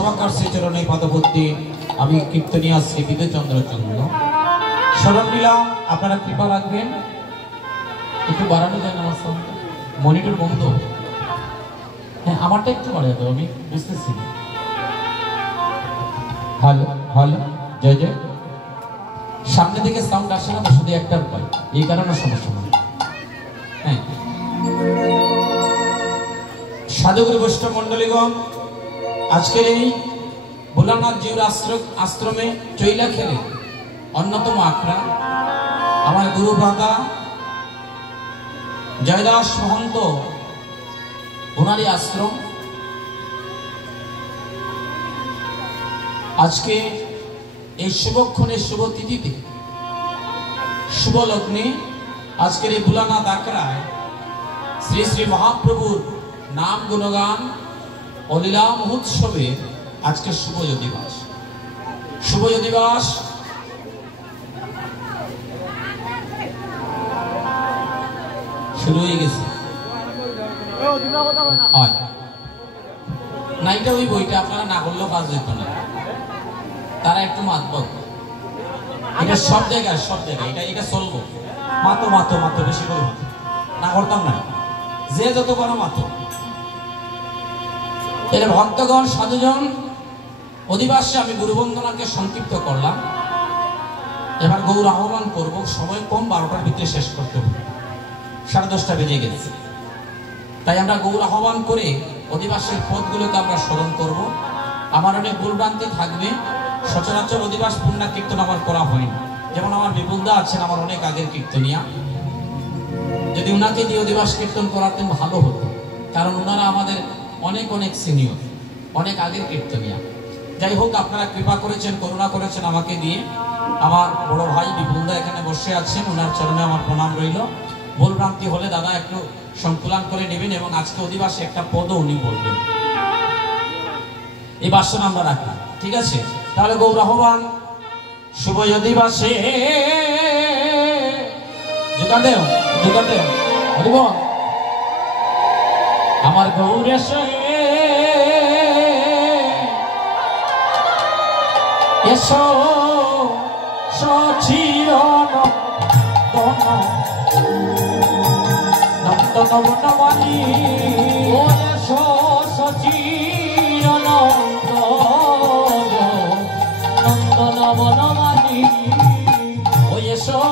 সভাকার শ্রীচরণে পদবর্তী আমি কীর্তনিয়া শ্রী বিদ্যুচন্দ্র চন্দ্র স্মরণ নিলাম। আপনারা কৃপা রাখবেন, একটু বাড়ানো যায় না আমার সাউন্ড, মনিটর বন্ধ। হ্যাঁ, আমারটা একটু বাড়িয়ে দেবো, আমি বুঝতেছি। হ্যালো হ্যালো, জয় জয়। সামনে থেকে সাউন্ড আসে না তো, শুধু একটা পাই, এই কারণে সমস্যা হয়। হ্যাঁ, সাধুগুরু বৈষ্ণব মন্ডলীগণ, আজকের এই ভোলানাথ জিউর আশ্রমে চৈলা খেলে অন্যতম আখড়া আমার গুরু ভ্রাতা জয়দাস মহন্ত, ওনারই আশ্রম। আজকে এই শুভক্ষণে, শুভ তিথিতে, শুভ লগ্নে, আজকের এই ভোলানাথ আখড়ায় শ্রী শ্রী মহাপ্রভুর নাম গুণগান ও লীলা মহোৎসবে আজকে শুভ দিবস। শুভ দিবস শুরু হয়ে গেছে না, এটা ওই বইটা আপনারা না করলেও কাজ যেত না, তারা একটু মাতব। এটা সব জায়গায়, সব জায়গায় এটা চলবো। মাতো মাতো মাতো, বেশি করে মাতো, না করতাম না, যে যত বড় মাতো। এর ভক্তগণ, সাধুজন, অধিবাসে আমি গুরুবন্দনাকে সংক্ষিপ্ত করলাম। এবার গৌর আহ্বান করব, সময় কম, 12টার ভিতরে শেষ করতে হবে, 10:30 বেজে গেছে। তাই আমরা গৌর আহ্বান করে অধিবাসের পদগুলোকে আমরা স্মরণ করব। আমার অনেক ভুলভ্রান্তি থাকবে, সচরাচর অধিবাস পুণ্য কীর্তন আমার করা হয়নি। যেমন আমার বিপুলদা আছেন, আমার অনেক আগের কীর্তনিয়া, যদি উনাকে দিয়ে অধিবাস কীর্তন করাতেন ভালো হতো, কারণ ওনারা আমাদের অনেক অনেক সিনিয়র, অনেক আগের কীর্তনিয়া। যাই হোক, আপনারা কৃপা করেছেন, করুণা করেছেন আমাকে দিয়ে। আমার বড় ভাই বিপুলদা এখানে বসে আছেন, ওনার চরণে আমার প্রণাম রইল। ভুলভ্রান্তি হলে দাদা একটু সংকুলন করে নেবেন, এবং আজকে অধিবাসে একটা পদও উনি বলবেন, এই বাসন আমরা রাখি, ঠিক আছে? তাহলে গৌর আহ্বান, শুভ অধিবাসে যোগাদেও যোগাদেও হরিব আমার গৌরেশে এসো সচিরন বন নন্দন বনমালী, ও এসো সচিরন নন্দন বনমালী, ও এসো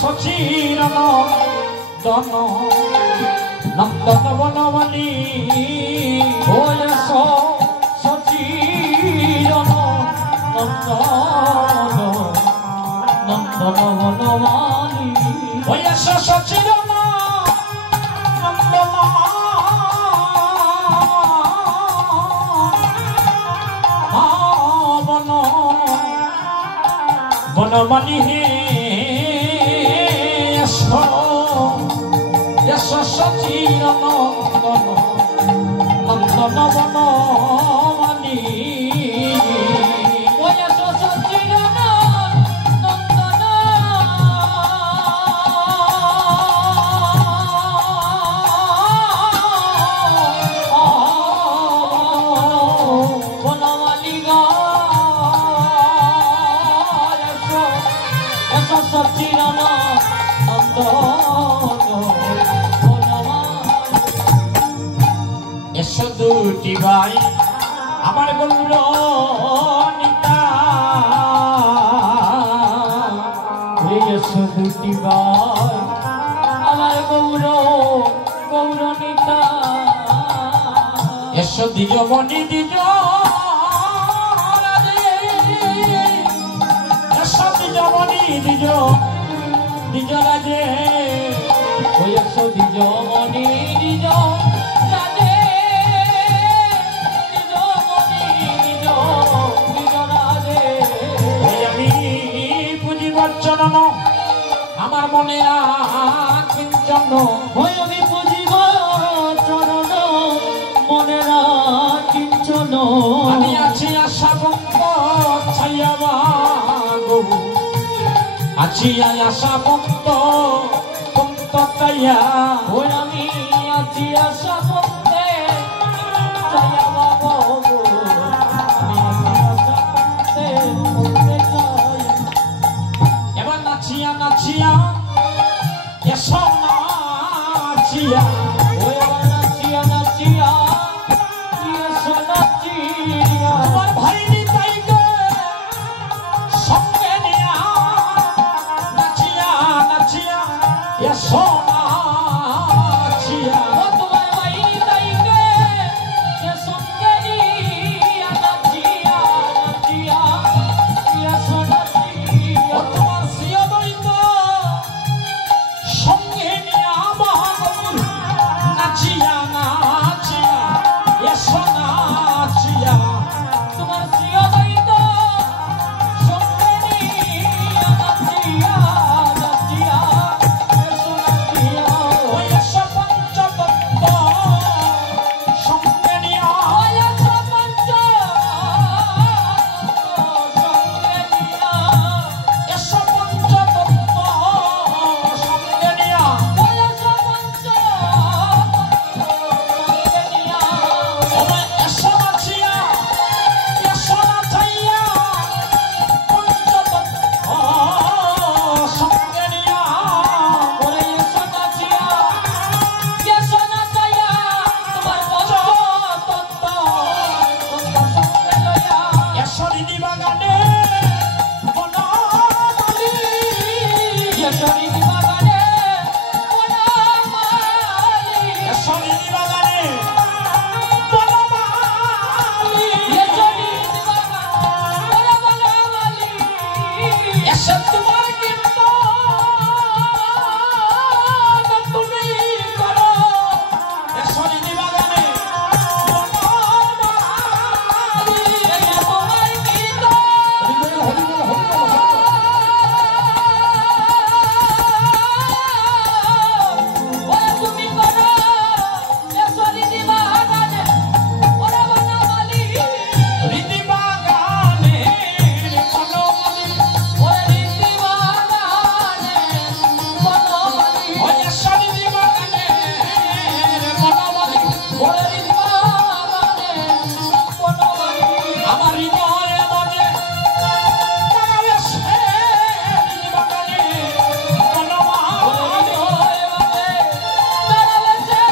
সচিরন দন নন্দন বনমালী, ও এসো সচিরন নন্দন বনমালী, ও এসো সচিরন নন্দন বন বনমালী, হে এসো এসো সচিরন নন্দন বনমালী, ও এসো সচিরন নন্দন বনমালী গো, এসো এসো সচিরন নন্দন বনমালী, এসো দুটি ভাই আমার গৌর নিতা, এসো দুটি ভাই আমার গৌর গৌর নিতা, এসো দ্বিজমণি দ্বিজ, এসো দ্বিজমণি দ্বিজ দ্বিজ রাজে, ও এসো দ্বিজমণি দ্বিজ রাজে, দ্বিজমণি দ্বিজ দ্বিজ রাজে, আমি পুজিবার চরণ আমার মনে কিঞ্চন, ওই আমি পুজিবার চরণ মনে কিঞ্চন, আমি আছি আশা ভক্ত ছাইয়াবা গো, আছি আশা ভক্ত ভক্ত ছাইয়া, ওই আমি আছি আশা ভক্তে ছাইয়াবা গো, আমার হৃদয়ে বাজে দাঁড়াবে সে নিজ বাগানে বনমালী দাঁড়াবে সে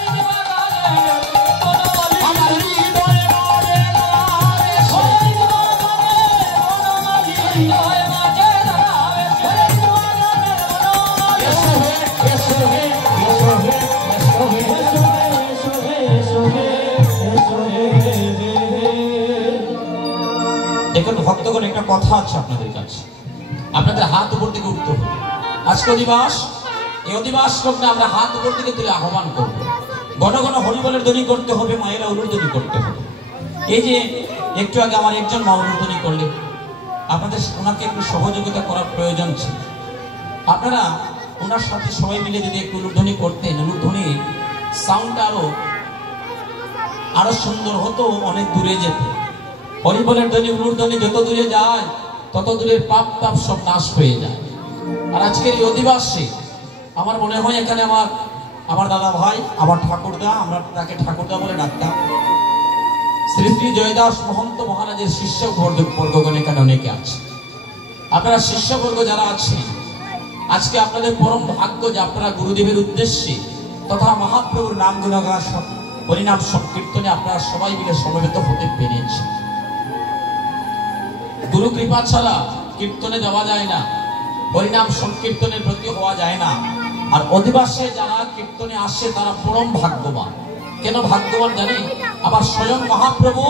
নিজ বাগানে বনমালী আমার হৃদয়ে বাজে দাঁড়াবে সে নিজ বাগানে বনমালী হৃদয়ে বাজে দাঁড়াবে সে নিজ বাগানে বনমালী এসো হে এসো হে এসো হে এসো হে এসো হে এসো হে এসো হে। দেখুন ভক্তগণ, একটা কথা আছে আপনাদের কাছে, আপনাদের হাত উপর দিকে উঠতে হবে। আজকে অধিবাস, এই অধিবাস লগ্নে আমরা হাত উপর দিকে তুলে আহ্বান করবো। ঘন ঘন হরিবলের ধ্বনি করতে হবে, মায়েরা উলুধ্বনি করতে হবে। এই যে একটু আগে আমার একজন মা উলুধ্বনি করলেন, আপনাদের ওনাকে একটু সহযোগিতা করার প্রয়োজন ছিল। আপনারা ওনার সাথে সবাই মিলে যদি একটু উলুধ্বনি করতেন, উলুধ্বনি সাউন্ড আরো সুন্দর হতো, অনেক দূরে যেত। হরিবলের ধ্বনি, উলুধ্বনি যত দূরে যায় তত দূরের পাপ তাপ সব নাশ হয়ে যায়। আর আজকের এই অধিবাসে আমার মনে হয় এখানে আমার দাদা ভাই, আমার ঠাকুরদা, আমরা তাকে ঠাকুরদা বলে ডাকতাম, শ্রী শ্রী জয়দাস মহন্ত মহারাজের শিষ্য বর্গগণ এখানে অনেকে আছে। আপনারা শিষ্যবর্গ যারা আছে, আজকে আপনাদের পরম ভাগ্য যে আপনারা গুরুদেবের উদ্দেশ্যে তথা মহাপ্রভুর নাম গুণগান হরিনাম সংকীর্তনে আপনারা সবাই মিলে সমবেত হতে পেরেছেন। গুরু কৃপা ছাড়া কীর্তনে যাওয়া যায় না, হরিনাম সংকীর্তনের প্রতি হওয়া যায় না। আর অধিবাসে যারা কীর্তনে আসে তারা পরম ভাগ্যবান। কেন ভাগ্যবান জানি? আবার স্বয়ং মহাপ্রভু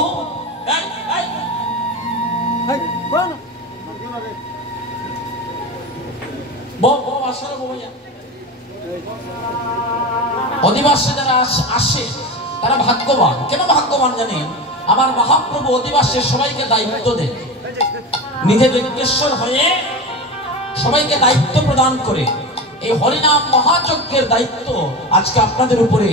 অধিবাসে যারা আসে তারা ভাগ্যবান। কেন ভাগ্যবান জানেন? আমার মহাপ্রভু অধিবাসে সবাইকে দায়িত্ব দেন, নিজে যজ্ঞেশ্বর হয়ে সবাইকে দায়িত্ব প্রদান করে। এই হরিনাম মহাযজ্ঞের দায়িত্ব আজকে আপনাদের উপরে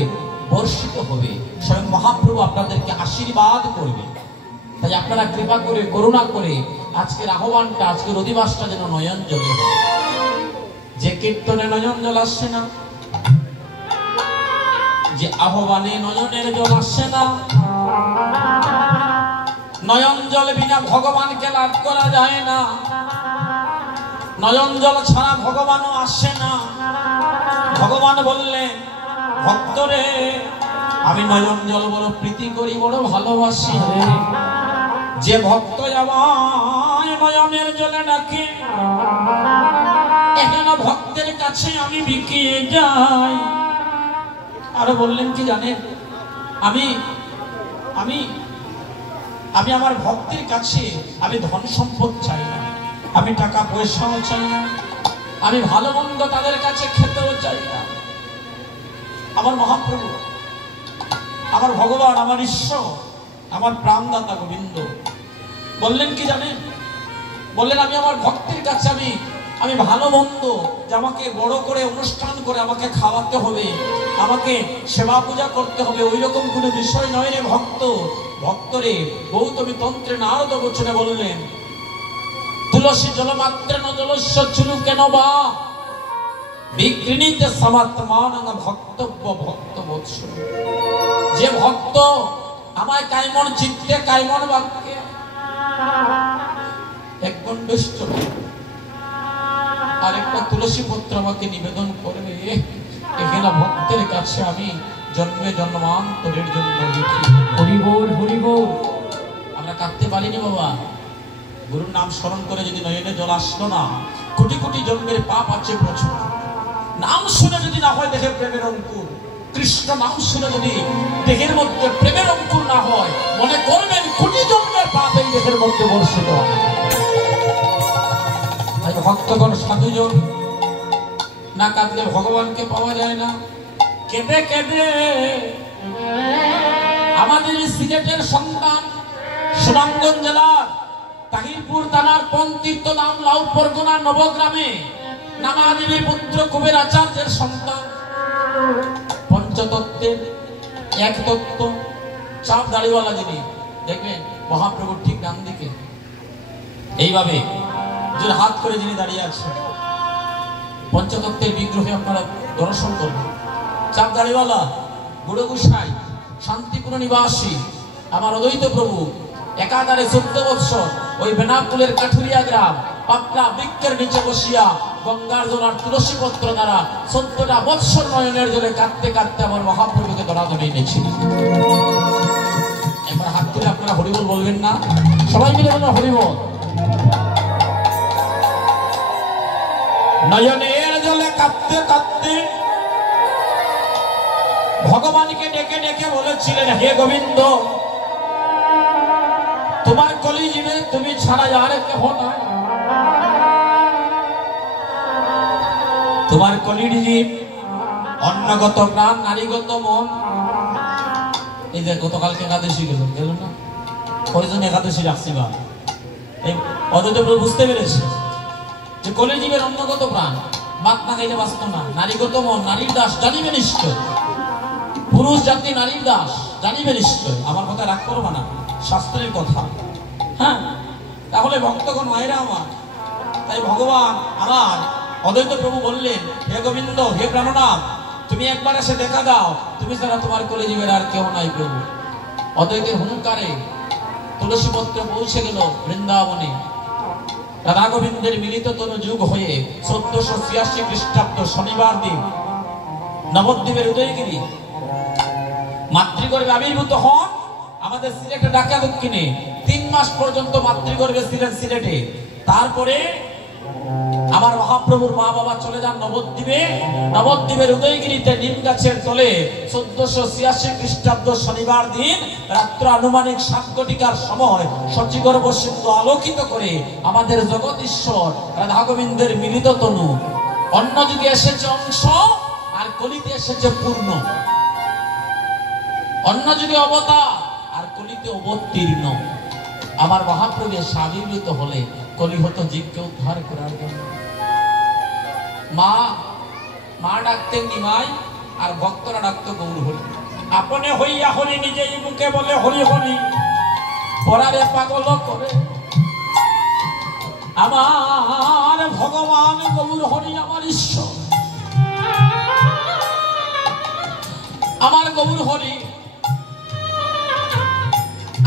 বর্ষিত হবে। স্বয়ং মহাপ্রভু আপনাদেরকে আশীর্বাদ করবে। তাই আপনারা কৃপা করে, করুণা করে আজকের আহ্বানটা, আজকের অধিবাসটা যেন নয়ন জলে হয়। যে কীর্তনে নয়ন জল আসছে না, যে আহ্বানে নয়নের জল আসছে না, নয়ন জল বিনা ভগবানকে লাভ করা যায় না, নয়ন জল ছাড়া ভগবানও আসে না। ভগবান বললেন, ভক্তরে আমি নয়ন জল বড় প্রীতি করি, বড় ভালোবাসি রে। যে ভক্ত আমায় নয়নের জলে ডাকে, এখানে ভক্তের কাছে আমি বিকিয়ে যাই। আরো বললেন কি জানেন? আমি আমি আমি আমার ভক্তের কাছে আমি ধন সম্পদ চাই না, আমি টাকা পয়সাও চাই না, আমি ভালো মন্দ তাদের কাছে খেতেও চাই না। আমার মহাপ্রভু, আমার ভগবান, আমার ঈশ্বর, আমার প্রাণদাতা গোবিন্দ বললেন কি জানেন? বললেন আমি আমার ভক্তের কাছে আমি ভালো মন্দ, যে আমাকে বড় করে অনুষ্ঠান করে আমাকে খাওয়াতে হবে, আমাকে সেবা পূজা করতে হবে, ওই রকম কোনো বিষয় নয় রে ভক্ত। ভক্তরে গৌতমী তন্ত্রে নারদ বচনে বললেন, তুলসী জলমাত্রে ন জলস্য চুলু কেন বা বিঘ্নিতে সমাত্মান ভক্তব্য ভক্ত বৎস। যে ভক্ত আমায় কায়মন চিত্তে কায়মন বাক্যে এক গণ্ডষ্ঠ আর একটা তুলসী পত্র আমাকে নিবেদন করবে, এখানে ভক্তের কাছে আমি জন্মে জন্মান্তরের জন্য লিখি। হরিবোল হরিবোল। আমরা কাঁদতে পারিনি বাবা, গুরুর নাম স্মরণ করে যদি নয়নে জল আসলো না, কোটি কোটি জন্মের পাপ আছে প্রচুর। নাম শুনে যদি না হয় দেহে প্রেমের অঙ্কুর, কৃষ্ণ নাম শুনে যদি দেহের মধ্যে প্রেমের অঙ্কুর না হয়, মনে করবেন কোটি জন্মের পাপ এই দেহের মধ্যে বর্ষিত হয়। ভক্তগণ সাধুজন না কাঁদলে ভগবানকে পাওয়া যায় না। কেঁদে কেঁদে আমাদের সিলেটের সন্তান, সুনামগঞ্জ জেলার তাহিরপুর থানার পন্তীর্থ নাম লাউ পরগনা নবগ্রামে নানাদেবী পুত্র কুবের আচার্যের সন্তান, পঞ্চতত্ত্বের এক তত্ত্ব চাপ দাড়িওয়ালা যিনি, দেখবেন মহাপ্রভুর ঠিক ডান দিকে এইভাবে জোর হাত করে যিনি দাঁড়িয়ে আছেন, পঞ্চতত্ত্বের বিগ্রহে আপনারা দর্শন করবেন। চাপ দাড়িওয়ালা গুরু গোসাই, শান্তিপুর নিবাসী আমার অদ্বৈত প্রভু একাধারে 14 বছর ওই বেনাপুলের কাঠুরিয়া গ্রাম পাপলা বৃক্ষের নিচে বসিয়া গঙ্গার জল তুলসী পত্র দ্বারা 14টা বৎসর নয়নের জলে কাঁদতে কাঁদতে আমার মহাপ্রভুকে ধরাধরে এনেছিল। এবার হাত তুলে আপনারা হরিবল বলবেন না? সবাই মিলে বলবেন হরিবল। নয়নের জলে কাঁদতে কাঁদতে ভগবানকে ডেকে ডেকে বলেছিলেন, হে গোবিন্দ, তোমার কলিযুগে তুমি ছাড়া আর কেহ নাই। তোমার কলির জীব অন্নগত প্রাণ, নারীগত মন। এই যে গতকালকে একাদশী গেল না, কয়জন একাদশী রাখছি বা এই অদ্বৈত প্রভু বুঝতে পেরেছে যে কলিজীবের অন্নগত প্রাণ, ভাত না খাইলে বাঁচত না। নারীগত মন, নারীর দাস, জানিবে নিশ্চয়। পুরুষ জাতি নারীর দাস, জানিবে নিশ্চয়। আমার কথা রাগ করবো না, শাস্ত্রের কথা। হ্যাঁ, তাহলে ভক্তগণ মায়েরা আমার, তাই ভগবান আমার অদ্বৈত প্রভু বললেন, হে গোবিন্দ, হে প্রাণনাথ, তুমি একবার এসে দেখা দাও, তুমি ছাড়া তোমার কলিযুগের আর কেউ নাই প্রভু। অদ্বৈতের হুঙ্কারে তুলসী পত্র পৌঁছে গেল বৃন্দাবনে। রাধা গোবিন্দের মিলিত তনু যুগ হয়ে 1486 খ্রিস্টাব্দ শনিবার দিন নবদ্বীপের উদয়গিরি মাতৃগর্ভে আবির্ভূত হন। আমাদের সিলেটে ঢাকা দক্ষিণে 3 মাস পর্যন্ত মাতৃগর্ভে ছিলেন সিলেটে। তারপরে আমার মহাপ্রভুর মা বাবা চলে যান নবদ্বীপে। নবদ্বীপের উদয়গিরিতে নিম গাছের তলে 1486 খ্রিস্টাব্দ শনিবার দিন রাত্র আনুমানিক 7 ঘটিকার সময় শচীগর্ভ সিন্ধু আলোকিত করে আমাদের জগৎ ঈশ্বর রাধা গোবিন্দের মিলিত তনু। অন্য যুগে এসেছে অংশ, আর কলিতে এসেছে পূর্ণ। অন্য যুগে অবতার, আর কলিতে অবতীর্ণ। আমার মহাপ্রভু আবির্ভূত হলে কলি হতো জীবকে উদ্ধার করার জন্য। মা ডাকতেন নিমাই, আর ভক্তরা ডাকত গৌর হরি। আপনে হইয়া হরি, নিজেই মুখে বলে হরি হরি, পরারে পাগল করে। আমার ভগবান গৌর হরি আমার ঈশ্বর, আমার গৌর হরি।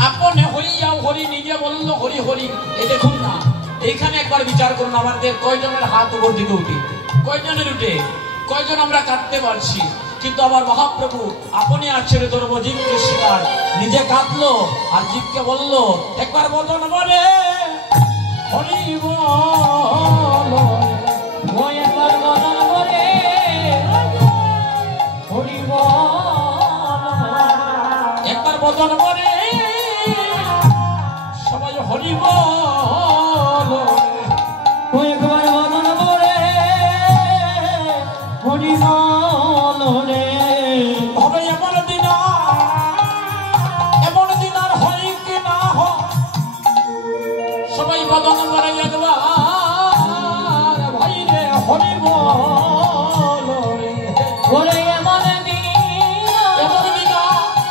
আপনে হইয়া হরি, নিজে বলল হরি হরি। এই দেখুন না, এইখানে একবার বিচার করুন, আমাদের কয়জনের হাত উপর দিকে উঠে, কয়জনের উঠে, কয়জন আমরা কাঁদতে পারছি। কিন্তু আমার মহাপ্রভু আপনি আছেড়ে ধরব জীবকে শিকার, নিজে কাঁদলো আর জীবকে বলল একবার বদন বলে হরি বল, একবার বদন বলে হরি বল, একবার বদন বলে সবাই হরি বল, একবার বদন বলে হরি বল রে। হবে এমন দিন আর হয় কি না হয়, সবাই বদন বলে একবার ভাই রে হরি বল রে। ওরে এমন দিন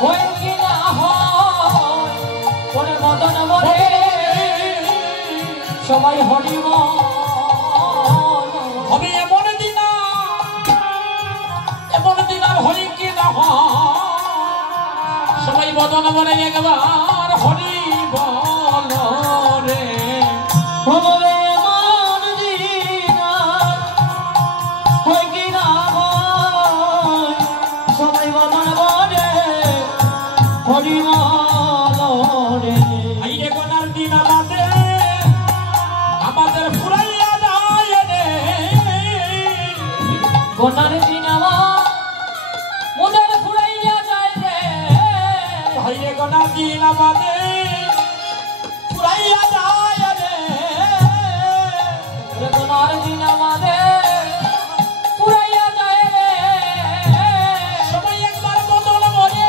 হয় কি না হয়, ওরে বদন বলে সবাই হরি বল। হবে এমন দিন আর হরি কি না হয়, সবাই বদন বলে একবার হরি বল রে। হবে এমন দিন হয় কি না হয়, সবাই বদন বলে হরি বল রে। আইরে গোনার দিন আমাদের ফুরাইয়া যায় রে, গোনার দিন মোদের ফুরাইয়া যায় রে। ভাইরে গোনার দিন আমাদের ফুরাইয়া যায় রে, গোনার দিন আমাদের ফুরাইয়া যায় রে। সবাই একবার বদন বলে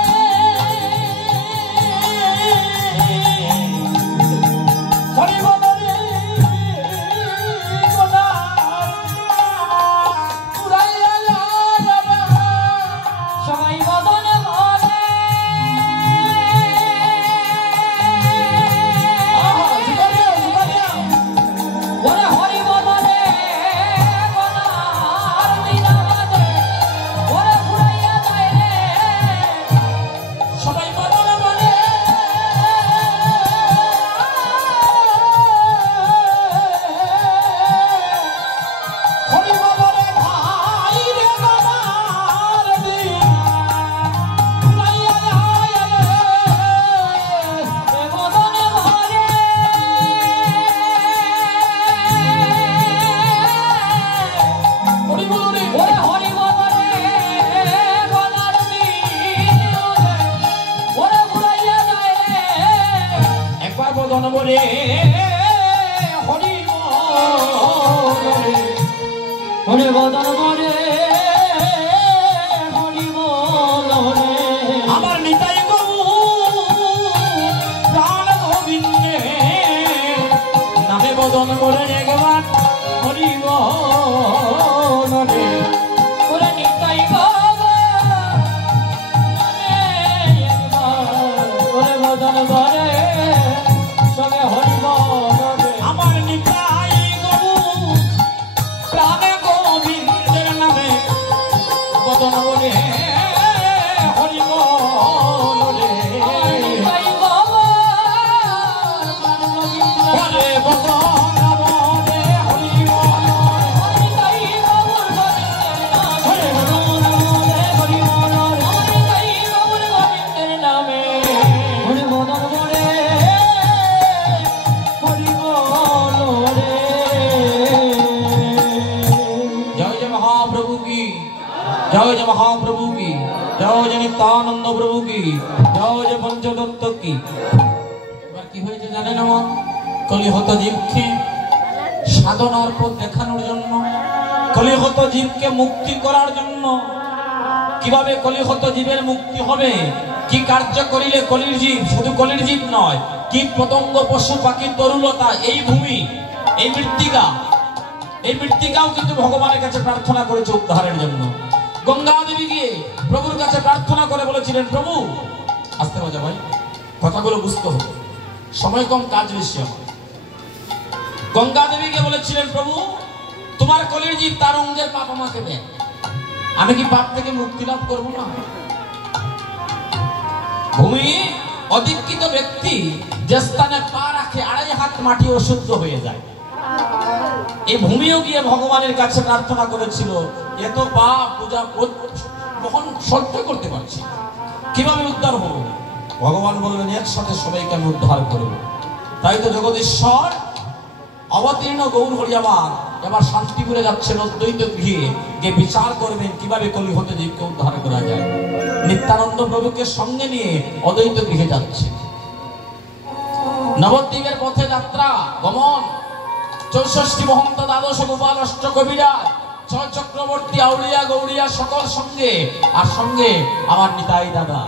হরি বল রে, ফুরাইয়া যায় রে, সবাই বদন বলে বলে হরি হরে বদন বলে হরি বল রে আমার নিতাই গৌর প্রাণ গোবিন্দে নামে বদন বলে একবার হরি বল রে ওরে নিতাই বাবা ওরে বদন বলে সঙ্গে হরি বল রে আমার নিতাই গৌর প্রাণ গোবিন্দের নামে বদন বলে হরি বল রে নিতাই বাবা প্রাণ গোবিন্দ হরে বদন বলে হরি বল নিতাই বাবুর গোবিন্দের নামে হরে বদন বলে হরি বল নিতাই বাবুর গোবিন্দের নামে হরি বদন বলে হরি বল রে जय जय महाप्रभु की जय जय महाप्रभु की जय जय नित्यानंद प्रभु की जय जय पंचदत्त की এবার কি হয়েছে জানেন আমার কলিহত জীবকে সাধনার পথ দেখানোর জন্য কলিহত জীবকে মুক্তি করার জন্য কিভাবে কলিহত জীবের মুক্তি হবে কি কার্য করিলে কলির জীব শুধু কলির জীব নয় কি পতঙ্গ পশু পাখি তরুলতা এই ভূমি এই মৃত্তিকাও কিন্তু ভগবানের কাছে প্রার্থনা করেছে উদ্ধারের জন্য গঙ্গা দেবী গিয়ে প্রভুর কাছে প্রার্থনা করে বলেছিলেন প্রভু আস্তে বাজা ভাই কথাগুলো বুঝতে হবে সময় কম কাজ বেশি হবে গঙ্গা দেবী গিয়ে বলেছিলেন প্রভু তোমার কলির জীব তার অঙ্গের পাপ আমাকে দেন আমি কি পাপ থেকে মুক্তি লাভ করবো না ভূমি অধিকৃত ব্যক্তি যে স্থানে পা রাখে 2.5 হাত মাটি অশুদ্ধ হয়ে যায় এই ভূমিও গিয়ে ভগবানের কাছে প্রার্থনা করেছিল এত পাপ পূজা কখন সহ্য করতে পারছি কিভাবে উদ্ধার হবো ভগবান বললেন একসাথে সবাইকে আমি উদ্ধার করব তাই তো জগদীশ্বর অবতীর্ণ গৌর হরি এবার শান্তিপুরে যাচ্ছেন অদ্বৈত গৃহে গিয়ে বিচার করবেন কিভাবে কলিহত জীবকে উদ্ধার করা যায় নিত্যানন্দ প্রভুকে সঙ্গে নিয়ে অদ্বৈত গৃহে যাচ্ছে নবদ্বীপের পথে যাত্রা গমন 64 মহন্ত দ্বাদশ গোপাল অষ্ট কবিরাজ চক্রবর্তী আউলিয়া গৌরিয়া সকল সঙ্গে আর সঙ্গে আমার নিতাই দাদা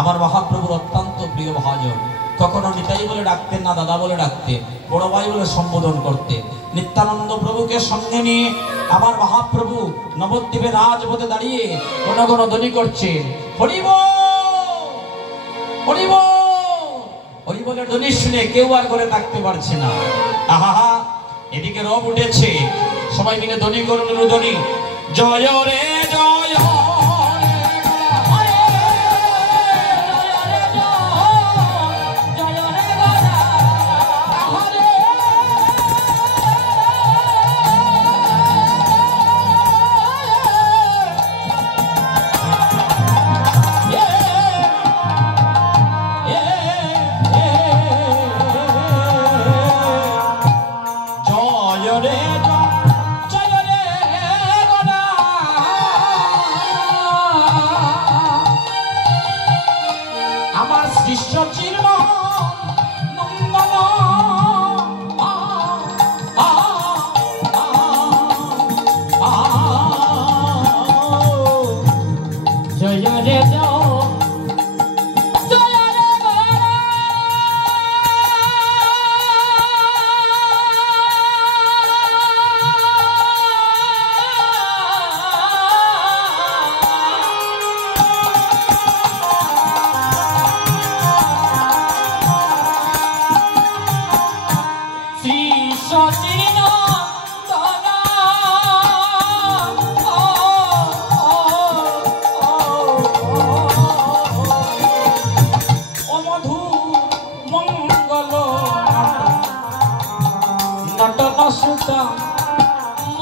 আমার মহাপ্রভুর অত্যন্ত প্রিয় ভাজন কখনো নিতাই বলে ডাকতেন না দাদা বলে ডাকতেন বড় ভাই বলে সম্বোধন করতেন নিত্যানন্দ প্রভুকে সঙ্গে নিয়ে আমার মহাপ্রভু নবদ্বীপে রাজপথে দাঁড়িয়ে কোন কোন ধ্বনি করছেন হরি বল হরি বল হরি বলের ধ্বনি শুনে কেউ আর করে থাকতে পারছে না আহা এদিকে রব উঠেছে সবাই মিলে ধ্বনি করুন ধ্বনি জয় রে জয়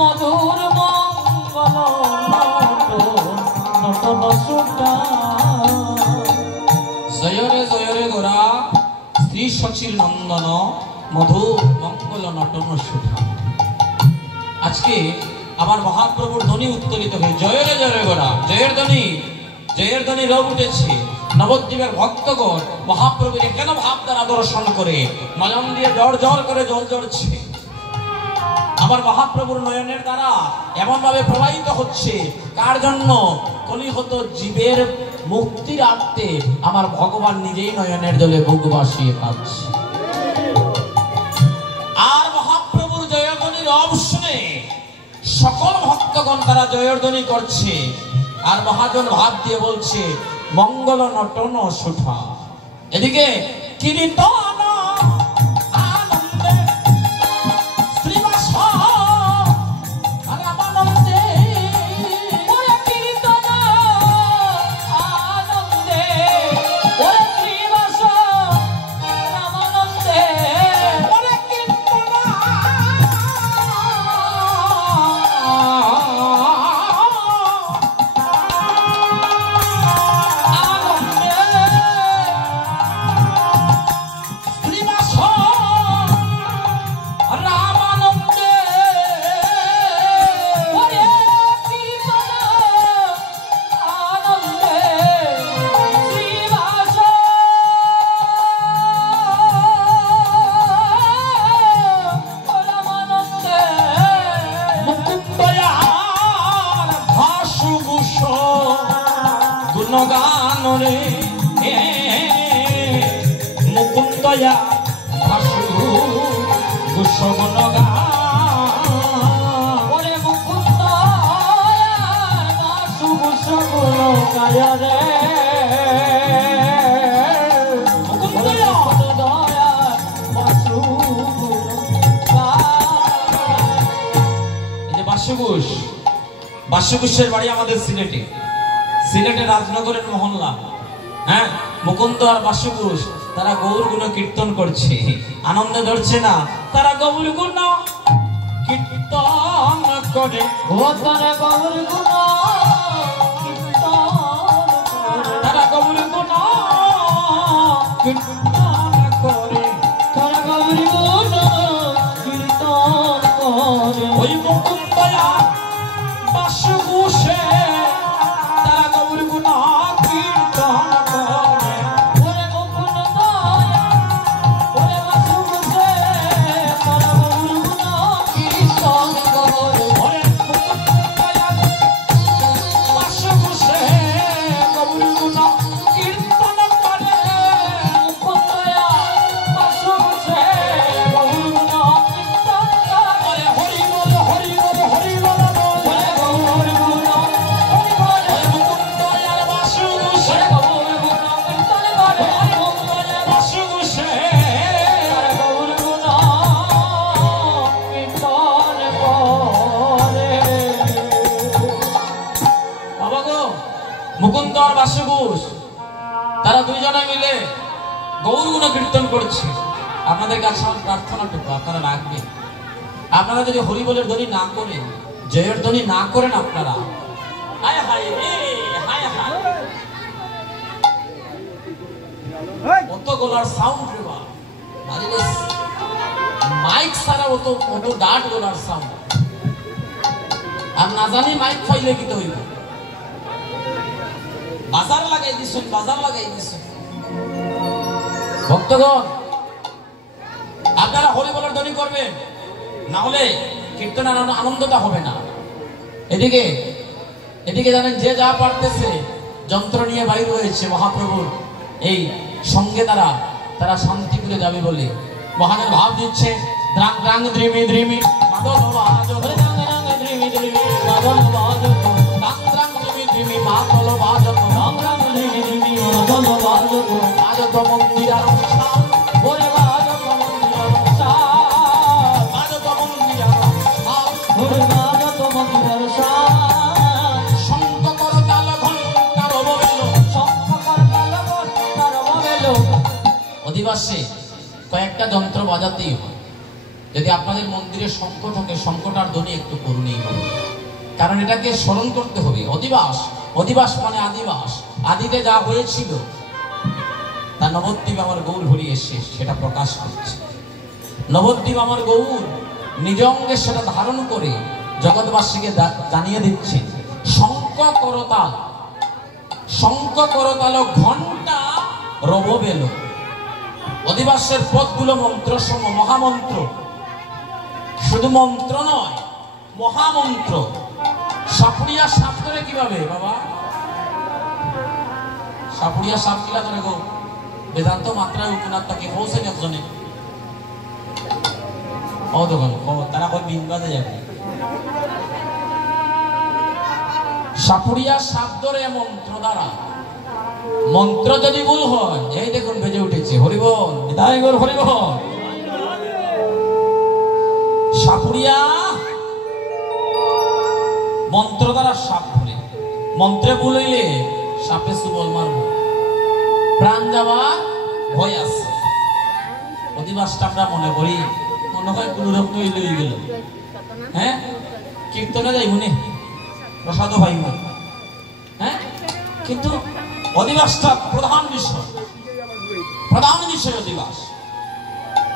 মধুর মঙ্গল নটন সুতা জয় রে গোরা শ্রী সচির নন্দন মধু মঙ্গল নটন সুধা আজকে আমার মহাপ্রভুর ধ্বনি উত্তোলিত হয়ে জয় রে গোরা জয়ের ধ্বনি রব উঠেছে নবদ্বীপের ভক্তগণ মহাপ্রভুর কেন ভাব দ্বারা দর্শন করে নয়ন দিয়ে জ্বর জ্বর করে জল ঝরছে। আমার মহাপ্রভুর নয়নের দ্বারা এমন ভাবে প্রবাহিত হচ্ছে, কার জন্য? কলিহত জীবের মুক্তির আর্থে আমার ভগবান নিজেই নয়নের জলে বুক ভাসিয়ে কাঁদছে। আর মহাপ্রভুর জয়ধ্বনির রব শুনে সকল ভক্তগণ তারা জয়ধ্বনি করছে, আর মহাজন ভাব দিয়ে বলছে মঙ্গল নটন সুঠা। এদিকে কীর্তন আনন্দে শ্রীবাস রামানন্দে, ওরে কীর্তন আনন্দে, ওরে শ্রীবাস রামানন্দে, ওরে কীর্তন শ্রীবাস রামানন্দে, ওরে কীর্তন আনন্দে, শ্রীবাস রামানন্দে, মুকুন্দয়ার ভাসুগুষ গুণগান রে, মুকুন্দয়া ভাসুগুষ গুণগান। ওরে মুকুন্দ বাসুগুষ গুণগায় রে, মুকুন্দয়া দয়া এই যে বাসুগুষ, বাসুগুষের বাড়ি আমাদের সিলেটে, সিলেটের রাজনগরের মহল্লা। হ্যাঁ, মুকুন্দ আর বাসুগুষ তারা গৌর গুণ কীর্তন করছে, আনন্দ ধরছে না, তারা গৌর গুণ কীর্তন করে। ও তারে গৌর গুণ কীর্তন করে, তারা গৌর গুণ কীর্তন করে। তারে গৌর গুণ কীর্তন করে, ওই মুকুন্দয়া বাসুগুষে তারা গৌর গুণ কীর্তন করে। ওরে মুকুন্দ ওরে বাসুগুষে তারে গৌর গুণ কীর্তন করে, ওরে মুকুন্দয়া বাসুগুষে গৌর গুণ কীর্তন করে। মুকুন্দয়া বাসুগুষে গৌর গুণ কীর্তন করে, ওরে হরি বল হরি বল হরি বল বল। ওরে গৌর গুণ ওরে মুকুন্দয়ার বাসুগুষে গৌর গুণ কীর্তন করে, মুকুন্দয়ার বাসুগুষে গৌর গুণ কীর্তন করে। বাবা গো, মুকুন্দ আর বাসুগুষ তারা দুইজনে মিলে গৌর গুণ কীর্তন করছে। আপনাদের কাছে আমার প্রার্থনাটুকু আপনারা রাখবেন, আপনারা যদি হরি বলের ধ্বনি না করেন, জয়ের ধ্বনি না করেন, আপনারা হায় হায় রে হায় হায়, কত গলার সাউন্ড রে বা, মাইক ছাড়া অত ডাট গলার সাউন্ড। আর না জানি মাইক পাইলে কি তো হইব, বাজার লাগাই দিছেন, বাজার লাগাই দিছেন। ভক্তগণ, আপনারা হরি বলার ধ্বনি করবেন, না হলে কীর্তনের আনন্দটা হবে না। এদিকে এদিকে জানেন যে যা পারতেছে যন্ত্র নিয়ে বাইর হয়েছে মহাপ্রভুর এই সঙ্গে, তারা শান্তিপুরে যাবে বলে মহানের ভাব দিচ্ছে। দ্রাং দ্রাং দ্রিমি দ্রিমি মাদল বাজো, রঙ রঙ দ্রিমি দ্রিমি মাদল বাজো, দ্রাং দ্রাং দ্রিমি দ্রিমি মাদল বাজো, রঙ রঙ দ্রিমি দ্রিমি মাদল বাজো, বাজো তো মন্দিরার উৎসাহ, ওরে বাজো মন্দির সাজ, বাজো তো মন্দিরার উৎসাহ। ওরে বাজো মন্দির সাজ, শঙ্খ কর তাল ঘণ্টার ববেল। শঙ্খ কর তাল ঘণ্টার ববেল। অধিবাসে কয়েকটা যন্ত্র বাজাতেই হয়। যদি আপনাদের মন্দিরে শঙ্খ থাকে, শঙ্খটার ধ্বনি একটু করুনই হবে, কারণ এটাকে স্মরণ করতে হবে। অধিবাস, অধিবাস মানে আদিবাস, আদিতে যা হয়েছিল তা নবদ্বীপ আমার গৌর হরি এসে সেটা প্রকাশ করছে। নবদ্বীপ আমার গৌর নিজ অঙ্গে সেটা ধারণ করে জগৎবাসীকে জানিয়ে দিচ্ছে। শঙ্খ করতাল, শঙ্খ করতাল ঘন্টা রব বেল। অধিবাসের পদগুলো মন্ত্র সম, মহামন্ত্র। শুধু মন্ত্র নয়, মহামন্ত্র। সাপুরিয়া সাপ ধরে কিভাবে বাবা? সাপুরিয়া সাপ কিলা ধরে গো? বেদান্ত মাত্রায় উপনাত্মাকে পৌঁছে একজনে ও দোকান তারা কই বিন বাজে যাবে। সাপুরিয়া সাপ ধরে মন্ত্র দ্বারা। মন্ত্র যদি ভুল হয়, এই দেখুন বেজে উঠেছে হরিবল, বিদায় গর হরিবল। সাপুরিয়া মন্ত্র দ্বারা সাপ ধরে। মন্ত্রে ভুল হইলে সাপে সুবল মারব, প্রাণ যাওয়ার ভয় আছে। অধিবাসটা আমরা মনে করি মনে হয় কোন রকম লই গেল। হ্যাঁ, কীর্তনে যাই মনে প্রসাদ ভাই, হ্যাঁ, কিন্তু অধিবাসটা প্রধান বিষয়, প্রধান বিষয় অধিবাস।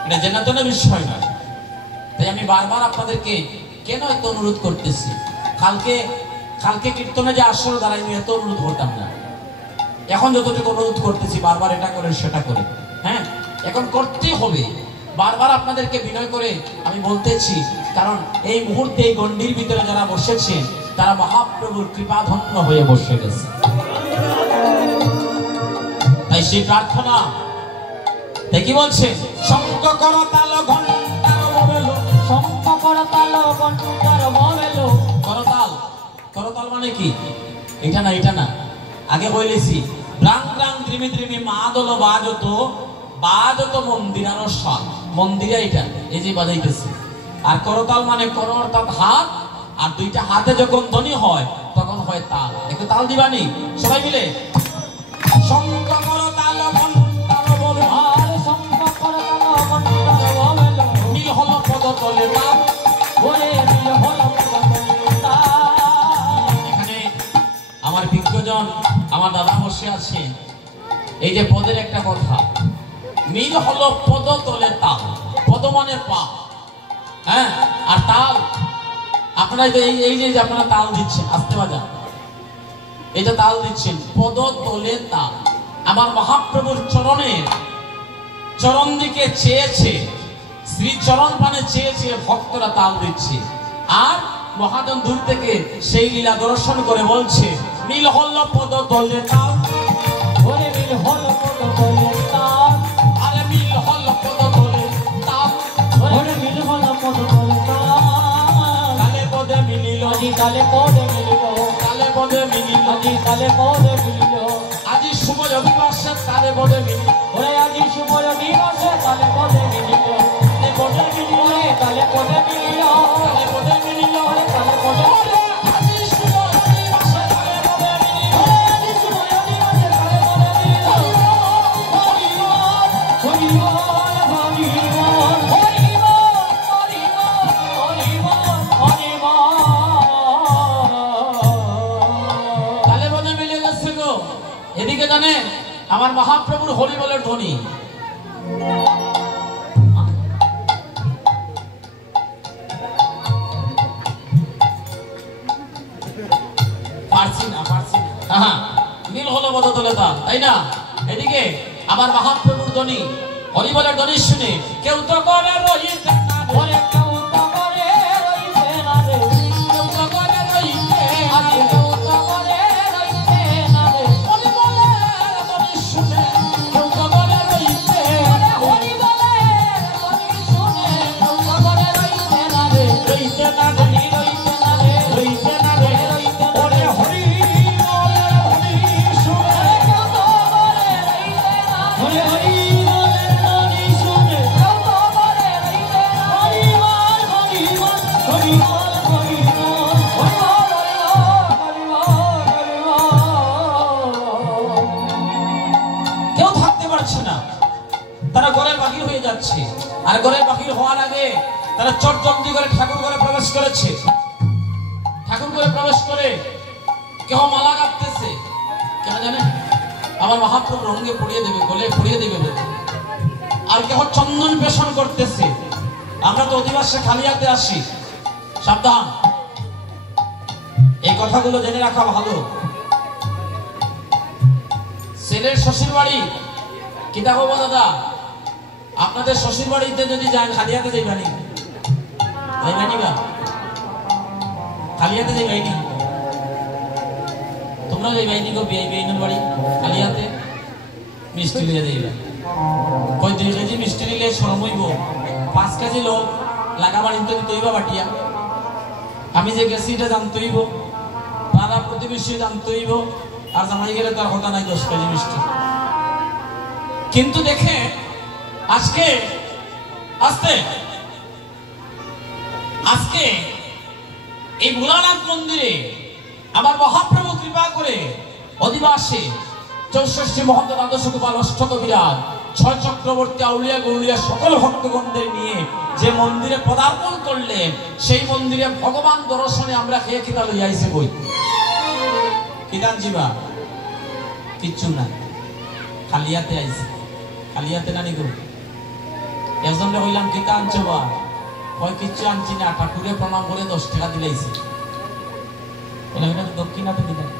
এটা জেনাতন বিষয় নয়। তাই আমি বারবার আপনাদেরকে কেন এত অনুরোধ করতেছি, কালকে কীর্তনে যে আসর দ্বারা আমি এত অনুরোধ করতাম না। এখন যতটুকু অনুরোধ করতেছি বারবার এটা করে সেটা করে, হ্যাঁ, এখন করতেই হবে। বারবার আপনাদেরকে বিনয় করে আমি বলতেছি, কারণ এই মুহূর্তে এই গণ্ডির ভিতরে যারা বসেছেন তারা মহাপ্রভুর কৃপাধন্য হয়ে বসে গেছে। তাই সেই প্রার্থনা কি বলছে? শঙ্খ করতাল ঘণ্টার ববেল, শঙ্খ করতাল ঘণ্টার ববেল। করতাল, করতাল মানে কি? এটা না, এটা না, আগে বলেছি রাং রাং দ্রিমি দ্রিমি মাদল বাজত মন্দিরানো সাল। মন্দিরে এটা এই যে বাজাইতেছে। আর করতাল মানে কর অর্থাৎ হাত, আর দুইটা হাতে যখন ধ্বনি হয় তখন হয় তাল। একটু তাল দিবানি সবাই মিলে। শঙ্খ করতাল ঘণ্টার ববেল, আর শঙ্খ করতাল ঘণ্টার ববেল। মিল হলো পদতলে তাল, ওরে মিল হলো পদতলে তাল। এখানে আমার বিজ্ঞজন আমার দাদা বসে আছে। এই যে পদের একটা কথা, মিল হলো পদতলে তাল। পদ মানে পা, হ্যাঁ, আর তাল আপনারা এই যে আপনারা তাল দিচ্ছেন, আস্তে বাজা, এই যে তাল দিচ্ছেন, পদতলে তাল। আমার মহাপ্রভুর চরণ দিকে চেয়েছে, শ্রী চরণ পানে চেয়েছে ভক্তরা তাল দিচ্ছে। আর মহাজন দূর থেকে সেই লীলা দর্শন করে বলছে, মিল হল পদতলে তাল, ওরে মিল হলো পদতলে তাল। আরে মিল হল পদতলে তাল, ওরে মিল হলো পদতলে তাল। তালে পদে মিলিল, আজি তালে পদে মিলিল, তালে পদে মিলিল, আজি তালে পদে মিলিল। আজি শুভ অধিবাসে তালে পদে মিলিল, ওরে আজি শুভ দিবসে তালে পদে মিলিল, তালে পদে মিলিল, ওরে তালে পদে মিলিল, তালে পদে মিলিল, ওরে তালে পদে মিলিল। আজি শুভ অধিবাসে তালে পদে মিলিল। ওরে আজি শুভ দিবসে তালে পদে মিলিল। হরি বল, হরি বল, হরি বল, হরি বল, হরি বল, হরি বল। তালে পদে মিলে গেছে গো। এদিকে জানেন আমার মহাপ্রভুর হরি বলের ধ্বনি। পারছি না। মিল হলো পদতলে তাল, তাই না? এদিকে আবার মহাপ্রভুর ধ্বনি, হরি বলের ধ্বনি শুনে কেউ তো করে রহিতে না রে, ওরে কেউ তো করে রইছে না রে, কেউ তো করে রহিতে না আরে রে। কেউ তো করে রইছে না রে। হরি বলের ধ্বনি শুনে কেউ তো করে রহিতে না রে। হরি বলে ধ্বনি শুনে কেউ তো করে রইছে না রে, রহিতে না রে, ধ্বনি রইছে না রে, রহিতে না রে। রইছে না ওরে রে। হরি বলের ধ্বনি শুনে কেউ তো করে রইছে না রে, হরি হরি বলে ধ্বনি শুনে কেউ তো করে রইছে না রে। হরি বল, হরি বল, হরি বল, হরি বল, হরি বল, হরি বল, হরি বল। কেউ থাকতে পারছে না, তারা ঘরের বাহির হয়ে যাচ্ছে। আর ঘরের বাহির হওয়ার আগে তারা চটজলদি করে ঠাকুর ঘরে প্রবেশ করেছে। ঠাকুর ঘরে প্রবেশ করে কেউ মালা গাঁথতেছে, কেন জানেন? আমার মহাপ্রভু রঙে পড়িয়ে দেবে, গলে পড়িয়ে দেবে বলে। আর কেউ চন্দন পেশন করতেছে। আমরা তো অধিবাসে খালি হাতে আসি, সাবধান, এই কথাগুলো জেনে রাখা ভালো। ছেলের শ্বশুর বাড়ি কিতা হব দাদা? আপনাদের শ্বশুর বাড়িতে যদি যান খালি হাতে যাইবানি? যাইবানি বা খালি হাতে যাইবানি? তোমরা যাইবানি গো বিয়ের বাড়ি খালি হাতে? মিষ্টি লিয়ে যাইবা। কই 2 কেজি মিষ্টি নিলে শরম হইব? 5 কেজি লোক লাগা বাড়িতে দিতে হইবা বাটিয়া। আমি যে গেছি এটা জানতে হইব, পাড়া প্রতিবেশী জানতে হইব। আর জামাই গেলে তার কথা নাই 10 কেজি মিষ্টি। কিন্তু দেখে আজকে এই ভোলানাথ মন্দিরে আমার মহাপ্রভু কৃপা করে অধিবাসে 64 মহন্ত দ্বাদশ গোপাল অষ্টক বিরাট 6 চক্রবর্তী আউলিয়া গৌলিয়া সকল ভক্তগণদের নিয়ে যে মন্দিরে পদার্পণ করলেন, সেই মন্দিরে ভগবান দর্শনে আমরা খেয়ে কিতা লইয়া আইছি বই কিদান জীবা কিচ্ছু না, খালিয়াতে আইছি। খালিয়াতে না নিগো একজনকে কইলাম কিতা আনছো বা? কয় কিচ্ছু আনছি না, ঠাকুরে প্রণাম করে 10 টাকা দিলাইছি। দক্ষিণাতে দিলেন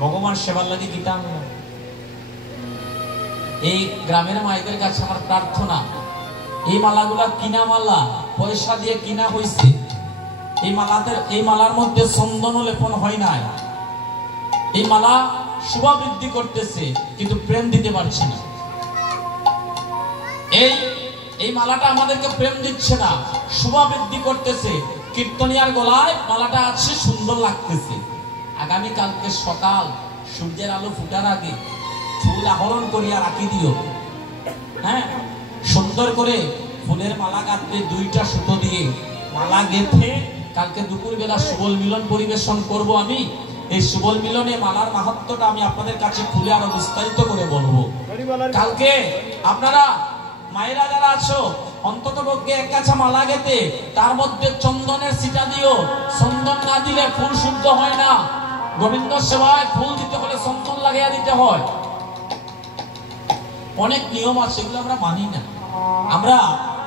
ভগবান সেবার লাগে কিতা আনলাম। এই গ্রামের মায়েদের কাছে আমার প্রার্থনা, এই মালাগুলা কিনা মালা, পয়সা দিয়ে কিনা হয়েছে। এই মালার মধ্যে চন্দন লেপন হয় নাই। এই মালা শোভা বৃদ্ধি করতেছে কিন্তু প্রেম দিতে পারছে না। এই মালাটা আমাদেরকে প্রেম দিচ্ছে না, শোভা বৃদ্ধি করতেছে। কীর্তনিয়ার গলায় মালাটা আছে, সুন্দর লাগতেছে। আগামী কালকে সকাল সূর্যের আলো ফুটার আগে ফুল আহরণ করিয়া রাখি দিও। হ্যাঁ, সুন্দর করে ফুলের মালা গাঁথবে, 2টা সুতো দিয়ে মালা গেঁথে কালকে দুপুর বেলা সুবল মিলন পরিবেশন করব আমি। এই সুবল মিলনে মালার মাহাত্ম্যটা আমি আপনাদের কাছে খুলে আরো বিস্তারিত করে বলবো। কালকে আপনারা মায়েরা যারা আছো অন্তত পক্ষে 1 কাছা মালা গেতে তার মধ্যে চন্দনের ছিটা দিও। চন্দন না দিলে ফুল শুদ্ধ হয় না। গোবিন্দ সেবায় ফুল দিতে হলে চন্দন লাগাইয়া দিতে হয়। অনেক নিয়ম আছে, এগুলো আমরা মানি না। আমরা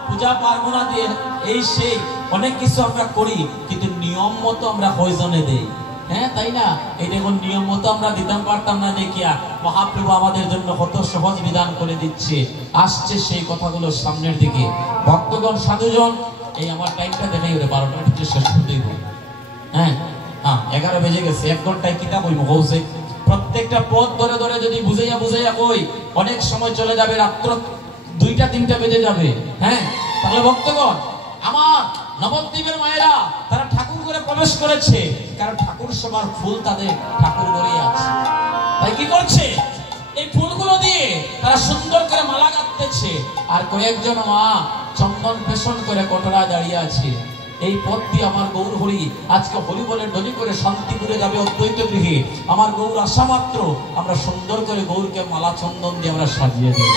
পূজা পার্বণা দিয়ে এই সেই অনেক কিছু আমরা করি, কিন্তু নিয়ম মতো আমরা প্রয়োজনে দেই। হ্যাঁ তাই না? এই দেখুন নিয়ম মতো আমরা দিতাম পারতাম না দেখিয়া মহাপ্রভু আমাদের জন্য কত সহজ বিধান করে দিচ্ছে। আসছে সেই কথাগুলো সামনের দিকে। ভক্তগণ সাধুজন, এই আমার টাইমটা দেখেই ওটা 12টার ভিতরে শেষ করে দিব। হ্যাঁ 11 বেজে গেছে। 1 ঘন্টায় কিতাব হইব কৌশে। প্রত্যেকটা পথ ধরে ধরে যদি বুঝাইয়া কই অনেক সময় চলে যাবে, রাত্র 2টা-3টা বেজে যাবে। হ্যাঁ, তাহলে ভক্তগণ আমার নবদ্বীপের মায়েরা তারা ঠাকুর ঘরে প্রবেশ করেছে, কারণ ঠাকুর সবার ফুল তাদের ঠাকুর ঘরে আছে। তাই কি করছে? এই ফুলগুলো দিয়ে তারা সুন্দর করে মালা গাঁথতেছে। আর কয়েকজন মা চন্দন পেশন করে কটরা দাঁড়িয়ে আছে। এই পথ দিয়ে আমার গৌর হরি আজকে হরি বলে ধ্বনি করে শান্তিপুরে যাবে অদ্বৈত গৃহে। আমার গৌর আসা মাত্র আমরা সুন্দর করে গৌরকে মালা চন্দন দিয়ে আমরা সাজিয়ে দেব।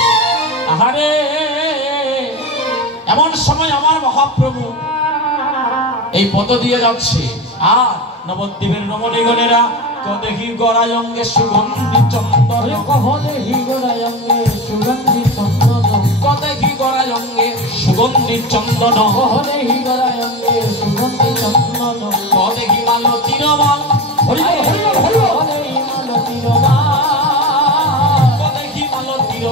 আহারে, এমন সময় আমার মহাপ্রভু এই পথ দিয়ে যাচ্ছে। আর নবদ্বীপের রমণীগণেরা কদেহি গড়ায় অঙ্গে সুগন্ধি চন্দন, কদেহি গড়ায় অঙ্গে সুগন্ধি চন্দন, কদেহি গড়ায় অঙ্গে সুগন্ধি চন্দন, কদেহি গড়ায় অঙ্গে সুগন্ধি চন্দন, কদেহি মালতীর মাল, হরি হরি হরি, কদেহি মালতীর মাল, কদেহি মালতীর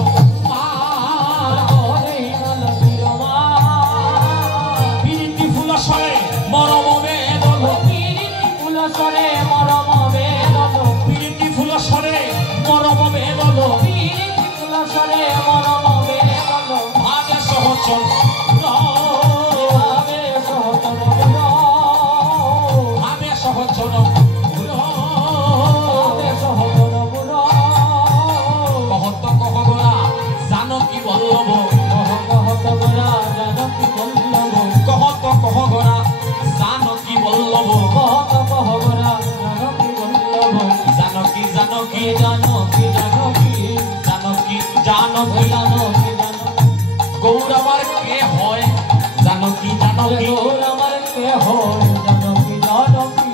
মাল, কদেহি মালতীর মাল, পিরিতি ফুল সরে মরম বেদন, পিরিতি ফুল সরে মরম বেদন, পিরিতি ফুল সরে মরম বেদন, পিরিতি ফুল সরে মরম বেদন, ভাবে সহচর ভাবে সহচর ভাবে সহচর ভাবে সহচর কহত কহগরা জানকী বল্লভ, কহত গোরা জানকী বল্লভ, কহত কহগরা জানকী বল্লভ, কহত কহগরা জানকী বল্লভ, জানকী জানকী জানকী জানকী জানকী জানকী জানকী জানকী গৌর আমার কে হয় জানকী জানকী। গৌর আমার কে হয় জানকী জানকী।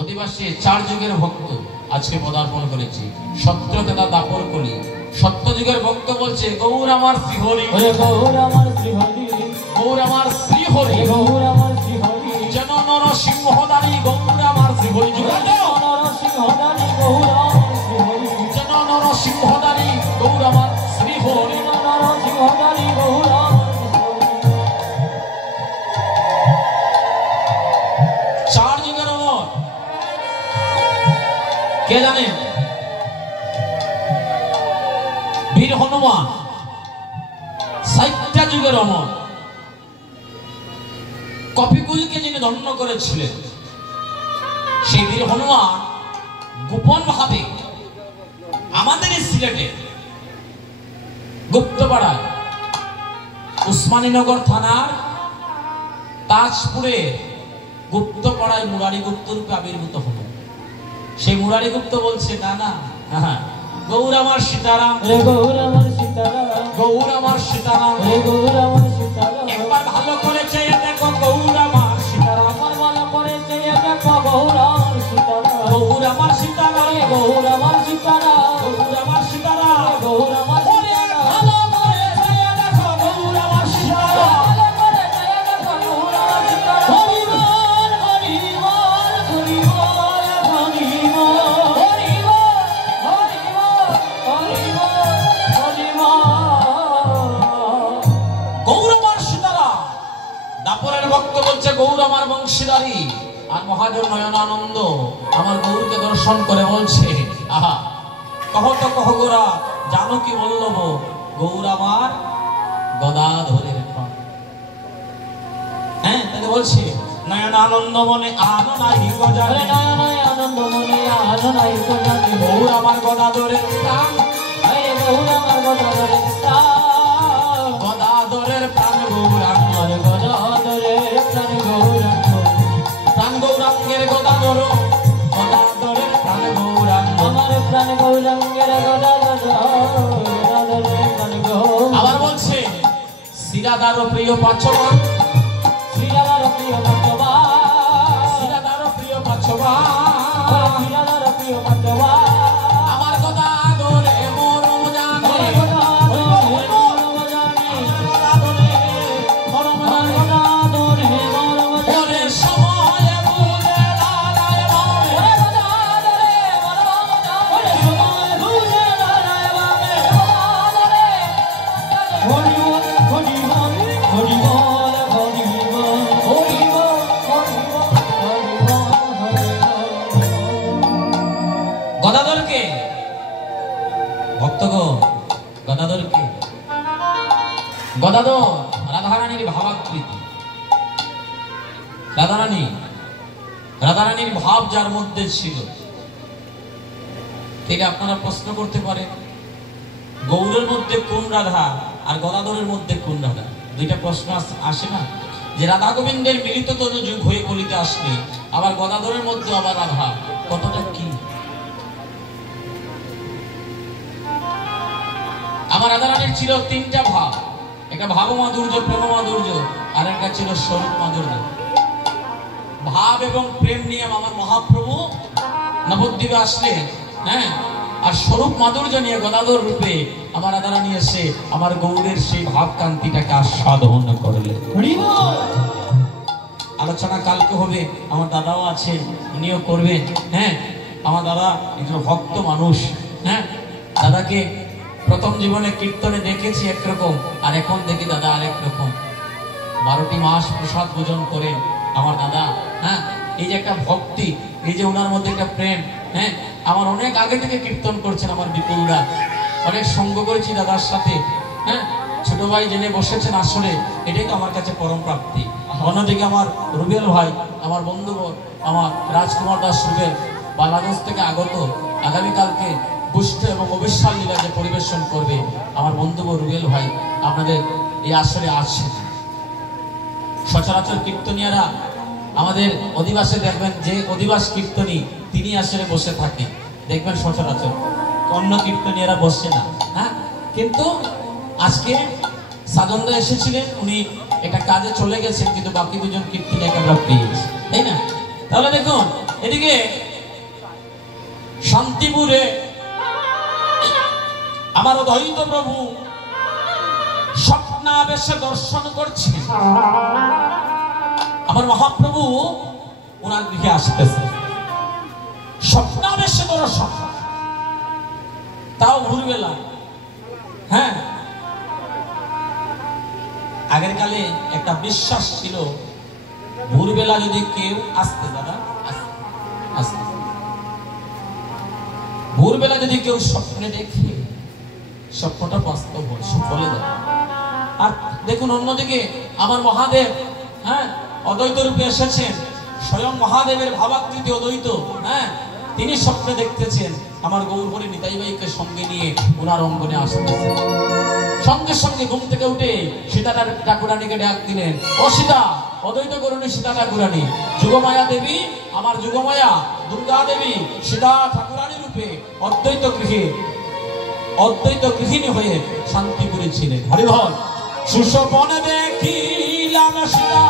অধিবাসী 4 যুগের ভক্ত আজকে পদার্পণ করেছি। সত্যতা দাপর করি সত্য যুগের ভক্ত বলছে গৌর আমার শ্রীহরি, ওরে গৌর আমার শ্রীহরি, গৌর আমার শ্রীহরি, গৌর আমার শ্রীহরি, যেন নরসিংহদারি গৌর আমার শ্রীহরি, যুগাদ নরসিংহদানি গৌর আমার শ্রীহরি, যেন কে জানেন? বীর হনুমান, 60টা যুগের অমর, কপিকুলকে যিনি দণ্ড করেছিলেন, সেই বীর হনুমান গোপন ভাবে আমাদের এই সিলেটে গুপ্তপাড়ায় উসমানীনগর থানার তাজপুরে গুপ্তপাড়ায় মুরারি গুপ্ত রূপে আবির্ভূত হল। সেই মুরারি গুপ্ত বলছে, না না, গৌর আমার সীতারাম, গৌর আমার সীতারাম, গৌর আমার সীতারাম, গৌর আমার সীতারাম, একবার ভালো করে চেয়ে দেখো গৌর আমার সীতারাম, আমার ভালো করে চেয়ে দেখো গৌর আমার সীতারাম, গৌর আমার সীতারাম, গৌর আমার সীতারাম, গৌর আমার সীতারাম, গৌর আমার সীতারাম, ভালো করে চেয়ে দেখো গৌর আমার সীতারাম। ভালো করে চেয়ে দেখো গৌর আমার সীতারাম। হরি বল, হরি বল, হরি বল, হরি বল, হরি বল, হরি বল, হরি বল, হরি বল। গৌর আমার সীতারাম। দাপরের ভক্ত বলছে গৌর আমার বংশীদারি, আর মহাজন নয়নানন্দ আমার গৌরকে দর্শন করে বলছে, আহা কহ তো কহ গোরা, জানো কি বললব, গৌর আমার গদাধরের প্রাণ। হ্যাঁ, তাহলে বলছে নয়নানন্দ মনে আনো নাই গজারে, নয় নয় আনন্দ মনে আনো নাই তো জানি, গৌর আমার গদাধরের প্রাণ, গৌর আমার গদাধরের প্রাণ, গদাধরের প্রাণ গৌরাঙ্গ, আমার গদাধরের প্রাণ গৌরাঙ্গ, প্রাণ গৌরাঙ্গের গদাধর, গদাধরের প্রাণ গৌরাঙ্গ। আমার প্রাণ গৌরাঙ্গের গদাধর, গদাধরের প্রাণ গৌরাঙ্গ। আবার বলছে শিরাদার প্রিয় পাঁচবা, শ্রীরাধার প্রিয় পাঞ্চবা, শিরাদার প্রিয় পাঁচবা, শ্রীরাধার প্রিয় পাঞ্চবা, আমার গদাধরে মরম জানে, আমার গদাধরের মরম জানি, গদাধরে মরম আমার জানে, গদাধরের মরম জানি। ওরে সময় বুঝে দাঁড়ায় বামে, ওরে গদাধরের মরম জানি, ওরে সময় বুঝে দাঁড়ায় বামে, গদাধরে। হরি বল, হরি বল, হরি বল, হরি বল, হরি বল, হরি বল, হরি বল, হরি বল। গদাধরকে ভক্তগণ, গদাধরকে, গদাধর রাধারানীর ভাবাকৃতি, রাধারানীর ভাব যার মধ্যে ছিল। ঠিক আপনারা প্রশ্ন করতে পারেন, গৌরের মধ্যে কোন রাধা আর গদাধরের মধ্যে কোন রাধা? দুইটা প্রশ্ন আসে না, যে রাধা গোবিন্দের মিলিত তনু যুগ হয়ে বলিতে আসলে আবার গদাধরের মধ্যে আবার রাধা, কতটা কি? আমার রাধারানীর ছিল তিনটা ভাব, একটা ভাব মাধুর্য, প্রেম মাধুর্য, আর একটা ছিল স্বরূপ মাধুর্য। ভাব এবং প্রেম নিয়ে আমার মহাপ্রভু নবদ্বীপে আসলেন, হ্যাঁ, আর স্বরূপ মাধুর্য নিয়ে গদাধর রূপে আমার রাধারানী এসে আমার গৌরের সেই ভাব কান্তিটাকে আস্বাদন করলেন। হরি বল। আলোচনা কালকে হবে, আমার দাদাও আছেন, উনিও করবেন। হ্যাঁ, আমার দাদা একজন ভক্ত মানুষ। হ্যাঁ, দাদাকে প্রথম জীবনে কীর্তনে দেখেছি একরকম, আর এখন দেখি দাদা আরেক রকম। 12টি মাস প্রসাদ ভোজন করে আমার দাদা। হ্যাঁ, এই যে একটা ভক্তি, এই যে ওনার মধ্যে একটা প্রেম। হ্যাঁ, আমার অনেক আগে থেকে কীর্তন করছেন আমার বিপুলদা, অনেক সঙ্গ করেছি দাদার সাথে। হ্যাঁ, ছোট ভাই জেনে বসেছেন আসলে, এটাই তো আমার কাছে পরম প্রাপ্তি। অন্যদিকে আমার রুবেল ভাই, আমার বন্ধু, আমার রাজকুমার দাস রুবেল, বাংলাদেশ থেকে আগত, আগামীকালকে পুষ্ট এবং অবিশ্বাল লীলা যে পরিবেশন করবে আমার বন্ধু রুবেল ভাই, আপনাদের এই আসরে আছে। সচরাচর কীর্তনিয়ারা আমাদের অধিবাসে দেখবেন, যে অধিবাস কীর্তনী তিনি আসরে বসে থাকে, দেখবেন সচরাচর অন্য কীর্তনিয়ারা বসে না। হ্যাঁ, কিন্তু আজকে সাধনরা এসেছিলেন, উনি একটা কাজে চলে গেছেন, কিন্তু বাকি দুজন কীর্তনিয়াকে আমরা পেয়েছি, তাই না? তাহলে দেখুন, এদিকে শান্তিপুরে আমার দ্বৈত প্রভু স্বপ্নাবেশে দর্শন করছে। আমার মহাপ্রভু ওনার দিকে আসতেছে, স্বপ্নাবেশে দর্শন, তাও ভোরবেলা। হ্যাঁ, আগের কালে একটা বিশ্বাস ছিল, ভোরবেলা যদি কেউ আসতে, দাদা আসতে, ভোরবেলা যদি কেউ স্বপ্নে দেখে স্বপ্নটা বাস্তব হয়, বলে দেয়। আর দেখুন অন্যদিকে আমার মহাদেব, হ্যাঁ, অদ্বৈত রূপে এসেছেন, স্বয়ং মহাদেবের ভাবাকৃতি অদ্বৈত, হ্যাঁ, তিনি স্বপ্নে দেখতেছেন আমার গৌরহরি নিতাই ভাইকে সঙ্গে নিয়ে ওনার অঙ্গনে আসতেছেন। সঙ্গে সঙ্গে ঘুম থেকে উঠে সীতা ঠাকুরানীকে ডাক দিলেন, ও সীতা, অদ্বৈত করুণী সীতা ঠাকুরানী, যুগমায়া দেবী, আমার যুগমায়া দুর্গা দেবী সীতা ঠাকুরানী রূপে অদ্বৈত গৃহিণী হয়ে শান্তিপুরে ছিলেন। হরিবল। সুষপনে দেখিলাম সীতা,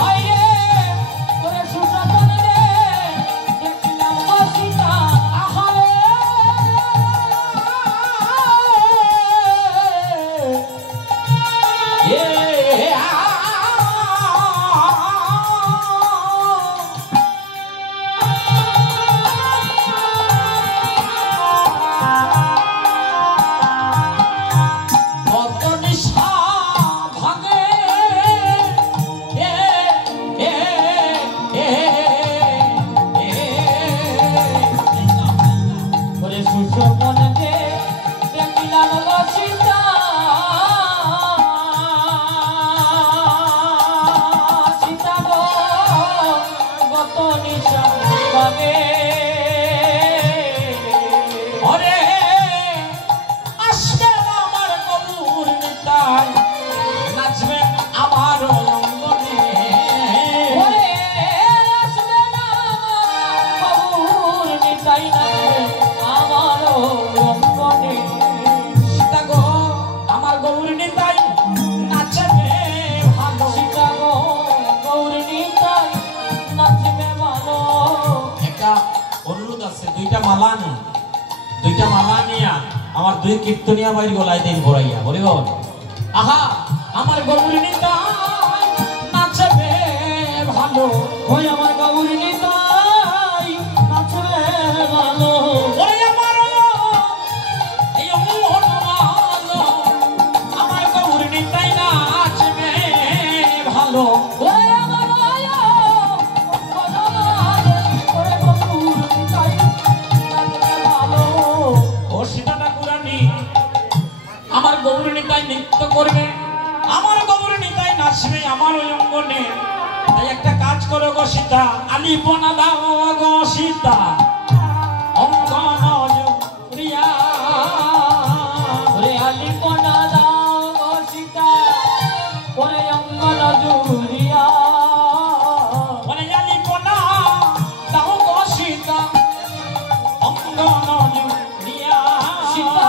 দুইটা মালা নিয়া আমার দুই কীর্তনিয়া বাইর গলায় দিন ভরাইয়া বলি বল, আহা আমার গৌরী নিতাই নাচবে ভালো, ওই আমার গৌরী নিতাই নাচবে ভালো, ওই আমার এই অঙ্গন ভালো, আমার গৌরী নিতাই নাচবে ভালো, ওই আমার আমার গৌরী নিতাই নৃত্য করবে, আমার গৌরী নিতাই নাচবে আমার ওই অঙ্গনে। তাই একটা কাজ করো গো সীতা, আলিপনা দাও গো সীতা, অঙ্গন জুড়িয়া, ওরে আলিপনা দাও গো সীতা, ওরে অঙ্গন জুড়িয়া, ওরে আলিপনা দাও গো সীতা, অঙ্গন জুড়িয়া, সীতা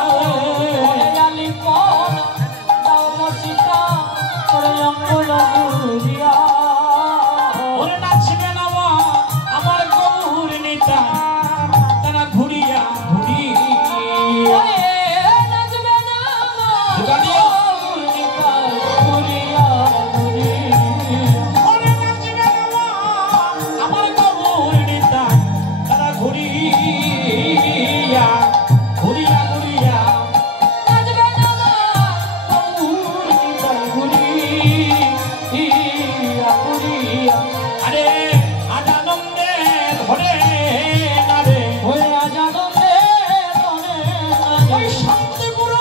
আমার গৌরী নিতাই তারা ঘুরিয়া ঘুরিয়া আমার গৌরী নিতাই তারা ঘুরিয়া ঘুরিয়া ঘুরিয়া আরে আজানন্দে ধরে না রে, ওই আজানন্দে ধরে না রে, ওই শান্তিপুর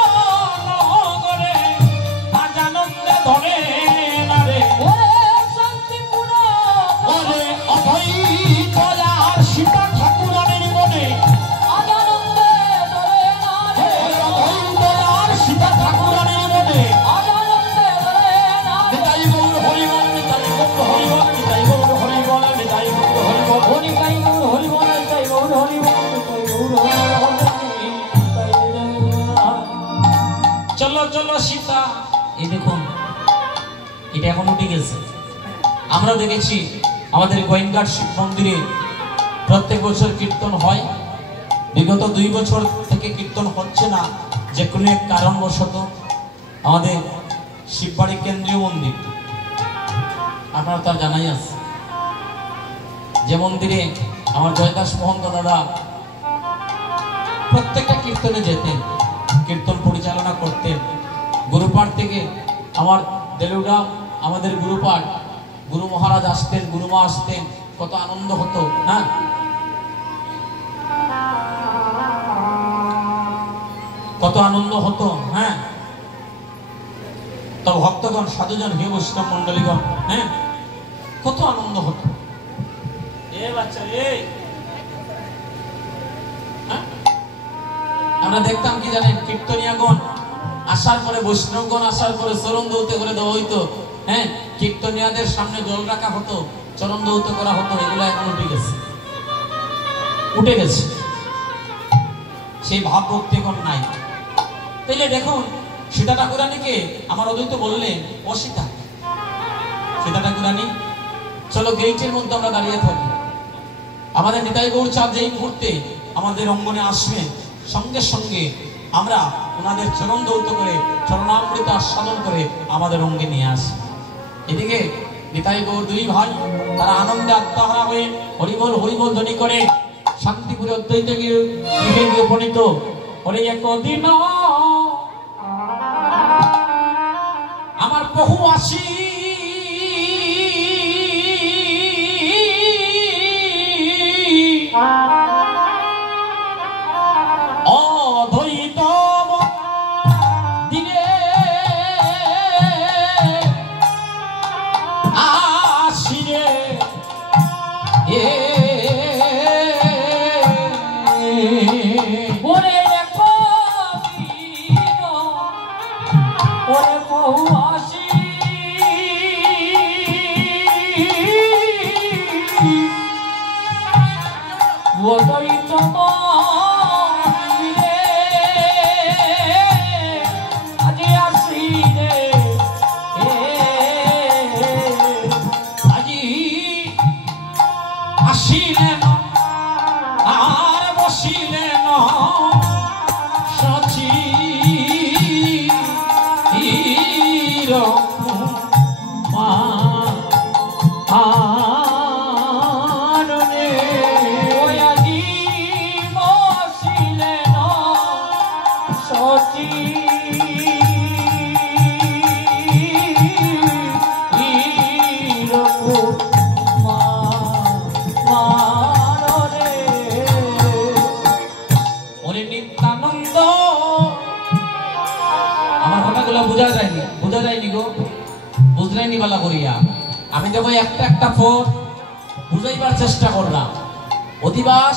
নগরে আজানন্দে ধরে না রে, ওরে শান্তিপুর, ওরে অদ্বৈত আর সীতা ঠাকুরানীর মনে আজানন্দে ধরে না রে, অদ্বৈত আর সীতা ঠাকুরানীর মনে আজানন্দে ধরে না রে, নিতাই গৌর হরিবল, নিতাই গৌর হরিবল, নিতাই গৌর হরিবল, নিতাই গৌর হরিবল, নিতাই গৌর হরিবল, নিতাই গৌর হরিবল, নিতাই গৌর হরিবল। চলো চলো সীতা। এই দেখুন এটা এখন উঠে গেছে। আমরা দেখেছি আমাদের গোয়েন্দার শিব মন্দিরে প্রত্যেক বছর কীর্তন হয়, বিগত 2 বছর থেকে কীর্তন হচ্ছে না, যে কোনো এক কারণবশত। আমাদের শিববাড়ি কেন্দ্রীয় মন্দির আপনারা তার জানাই আছে, যে মন্দিরে আমার জয়দাস মোহন দাদারা প্রত্যেকটা কীর্তনে যেতেন, কীর্তন পরিচালনা করতেন। গুরুপাঠ থেকে আমার দেলুডা আমাদের গুরুপাঠ, গুরু মহারাজ আসতেন, গুরুমা আসতেন, কত আনন্দ হতো। হ্যাঁ কত আনন্দ হতো। হ্যাঁ, তো ভক্তগণ, সাধুজন, হে বৈষ্ণব মন্ডলীগণ, হ্যাঁ, কত আনন্দ হতো। বাচ্চা আমরা দেখতাম কি জানেন, কীর্তনিয়াগণ আসার পরে, বৈষ্ণবগণ আসার পরে চরণ দৌত করে দেওয়া হইতো। হ্যাঁ, কীর্তনিয়াদের সামনে জল রাখা হতো, চরণ দৌত করা হতো। এগুলো এখন উঠে গেছে, উঠে গেছে, সেই ভাব ভক্তি এখন নাই। তাইলে দেখুন, সীতা ঠাকুরানীকে আমার অদ্বৈত বললেন ও সীতা। সীতা ঠাকুরানী, চলো গেইটের মধ্যে আমরা দাঁড়িয়ে থাকি। আমাদের নিতাই গৌর চাঁদ যেই মুহূর্তে আমাদের অঙ্গনে আসবেন, সঙ্গে সঙ্গে আমরা ওনাদের চরণ দৌত করে, চরণামৃত আস্বাদন করে আমাদের অঙ্গে নিয়ে আসি। এদিকে নিতাই গৌর দুই ভাই, তারা আনন্দে আত্মহারা হয়ে হরিবল হরিবল ধ্বনি করে শান্তিপুরে অদ্বৈত গিয়ে উপনীত। ওরে একদিন আমার বহু আসি অদ্বৈত দিনে আসিরে ওরে ওরে বহু আসি অদ্বৈত মন্দিরে আজি আসি রে, আজি আসিলেন আর বসিলেন সচি আননে ওই আজি বসিলেন সচি নিত্যানন্দ। আমার কথাগুলো বোঝা যায়নি গো, বুঝলাইনি বলা করিয়া। আমি দেখো একটা একটা পদ বুঝাইবার চেষ্টা করলাম। অধিবাস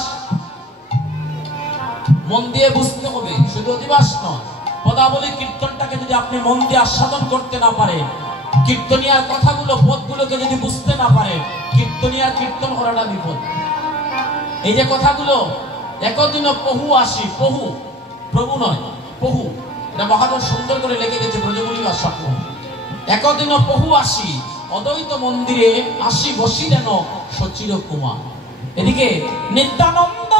মন দিয়ে বুঝতে হবে, শুধু অধিবাস নয়, পদাবলী কীর্তনটাকে যদি আপনি মন দিয়ে আস্বাদন করতে না পারেন, কীর্তনিয়ার কথাগুলো পদগুলোকে যদি বুঝতে না পারেন, কীর্তনিয়ার কীর্তন করাটা বিপদ। এই যে কথাগুলো, একদিন বহু আসি, বহু প্রভু নয়, বহু, এটা মহাজন সুন্দর করে লিখে গেছে ব্রজবুলি ভাষা। একদিন বহু আসি অদ্বৈত মন্দিরে আসি বসিলেন সচির কুমার। এদিকে নিত্যানন্দ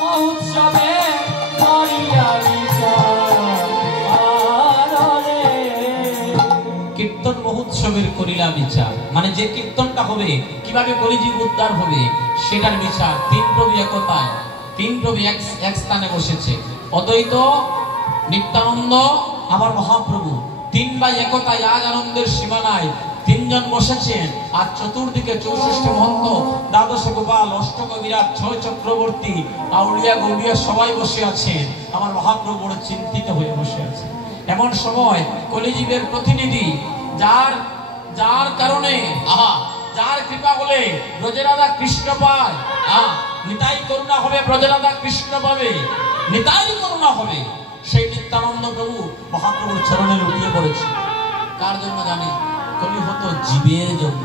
মহোৎসবে কীর্তন মহোৎসবের করিলা বিচার, মানে যে কীর্তনটা হবে কিভাবে কলিযুগ উদ্ধার হবে সেটার বিচার। তিন প্রভু একতায়, তিন প্রভু এক স্থানে বসেছে, অদ্বৈত, নিত্যানন্দ, আমার মহাপ্রভু, তিন ভাই একতায় আজ আনন্দের সীমানায় তিনজন বসেছেন। আর চতুর্দিকে 64 মহন্ত, দ্বাদশ গোপাল, অষ্টক বিরাট, 6 চক্রবর্তী, আউলিয়া গৌরিয়া সবাই বসে আছেন। আমার মহাপ্রভু বড় চিন্তিত হয়ে বসে আছেন। এমন সময় কলিযুগের প্রতিনিধি, যার কারণে যার কৃপা বলে ব্রজরাধা কৃষ্ণ পায়, নিতাই করুণা হবে, ব্রজরাধা কৃষ্ণ পাবে, নিতাই করুণা হবে, সেই নিত্যানন্দ প্রভু মহাপ্রভুর চরণে লুটিয়ে পড়েছে। কার জন্য জানে? কলিহত জীবের জন্য।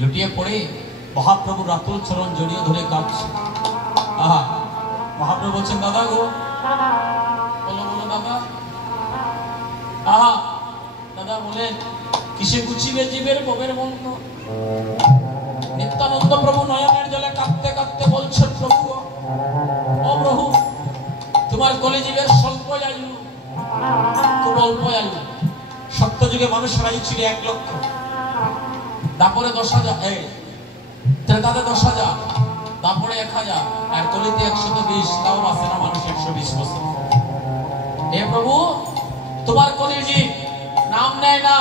লুটিয়ে পড়ে মহাপ্রভুর রাতুল চরণ জড়িয়ে ধরে কাঁদছে। মহাপ্রভু বলছেন, দাদা গো, বলো বলো দাদা। দাদা বলেন, কিসে গুছিবে জীবের ববের বন্ধ? নিত্যানন্দ প্রভু নয়নের জলে কাঁদতে কাঁদতে বলছেন, প্রভু ও প্রভু, তোমার কলিযুগের স্বল্প আয়ু, খুব অল্প আয়ু। সত্যযুগে মানুষের আয়ু ছিল 1 লক্ষ, তারপরে 10,000, ত্রেতাতে 10,000, তারপরে 1,000, আর কলিতে 120, তাও বাঁচে না মানুষ 120 বছর। হে প্রভু, তোমার কলিযুগ নাম নেয় না,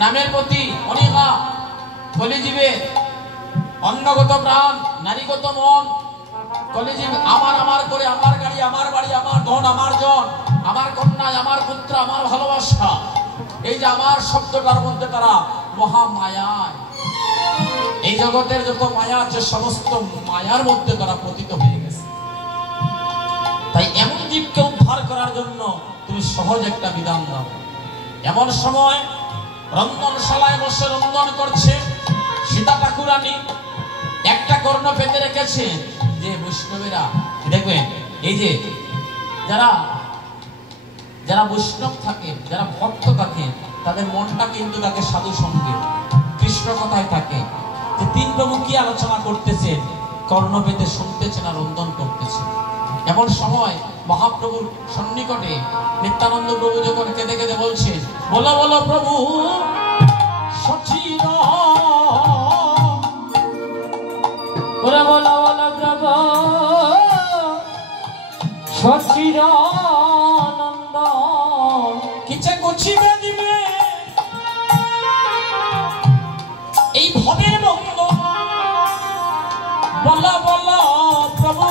নামের প্রতি অনীহা, কলিযুগে অন্নগত প্রাণ, নারীগত মন, কলিযুগ আমার আমার করে, আমার গাড়ি, আমার বাড়ি, আমার ধন, আমার জন, আমার কন্যা, আমার পুত্র, আমার ভালোবাসা, এই যে আমার শব্দটার মধ্যে তারা মহামায়ায়, এই জগতের যত মায়া আছে সমস্ত মায়ার মধ্যে তারা পতিত হয়ে গেছে। তাই এমন জীবকে উদ্ধার করার জন্য তুমি সহজ একটা বিধান দাও। এমন সময় রন্ধনশালায় বসে রন্ধন করছে সীতা ঠাকুরানী, একটা কর্ণ পেতে রেখেছে। যে বৈষ্ণবেরা দেখবেন, এই যে যারা বৈষ্ণব থাকে, যারা ভক্ত থাকে, তাদের মনটা কিন্তু থাকে সাধু সঙ্গে, কৃষ্ণ কথায় থাকে। যে তিন প্রভু কি আলোচনা করতেছেন, কর্ণ পেতে শুনতেছেন আর রন্ধন করতেছেন। এমন সময় মহাপ্রভুর সন্নিকটে নিত্যানন্দ প্রভু যখন কেঁদে কেঁদে বলছেন, বলো বলো প্রভু সচির, বলো বলো বলো প্রভু সচিরানন্দ, কিছে গুছিবে দিবে এই ভবের বন্ধ, বলো বলো প্রভু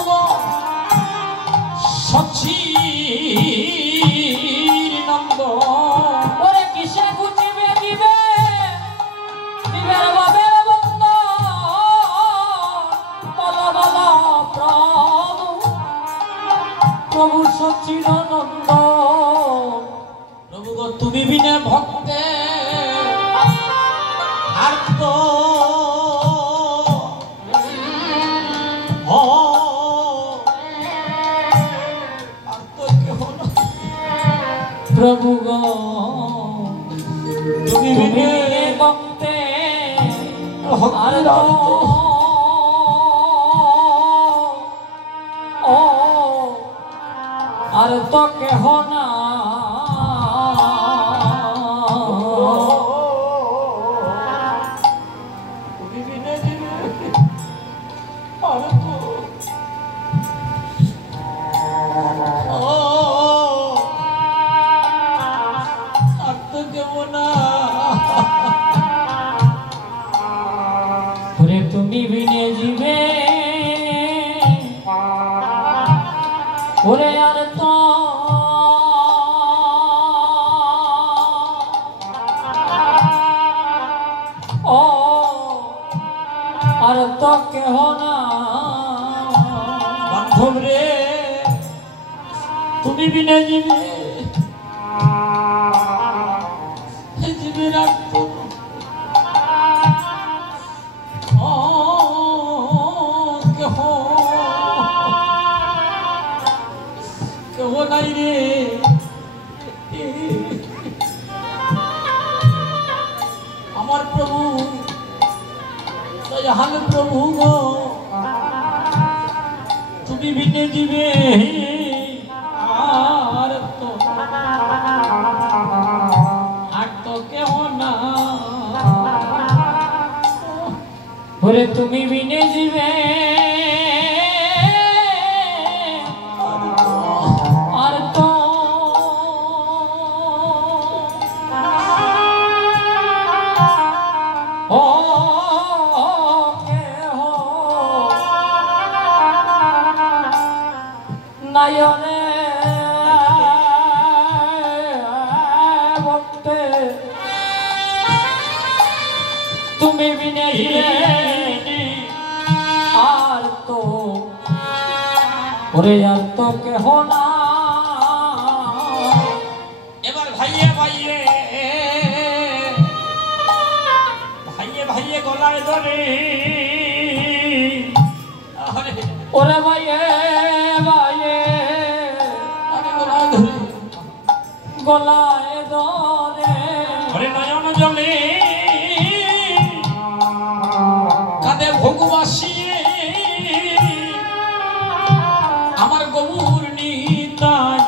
সচির নন্দ। ওরে কিসে গুছিবে দিবে দিবের বাবের বন্ধ, বলো বলো প্রভু প্রভু সচিরানন্দ। প্রভু গো, তুমি বিনে ভক্তে আর তো প্রভু গো, তুমি বিনে ভক্তে আর তো আর তো কেহ না। তুমি বিনে দিবে আর তো তুমি বিনে জীবে ওরে আর তো ও আর তো কেহ না। বান্ধব রে, তুমি বিনে জীবে জীবে রাখতো কেহ নাই রে। আমার প্রভু দয়াল প্রভু গো, তুমি বিনে দিবে আর তো ওরে তুমি বিনে জীবে আর তো ও কেহ নয়নে ভক্তে তুমি বিনে আর তো ওরে আর তো কেহ না। এবার ভাইয়ে ভাইয়ে ভাইয়ে ভাইয়ে গলায় ধরে ওরে ভাইয়ে ভাইয়ে গলায় ধরে গলায় ধরে ওরে নয়ন জলে কাঁদে ভোগবাসিয়ে আমার গৌর নিতাই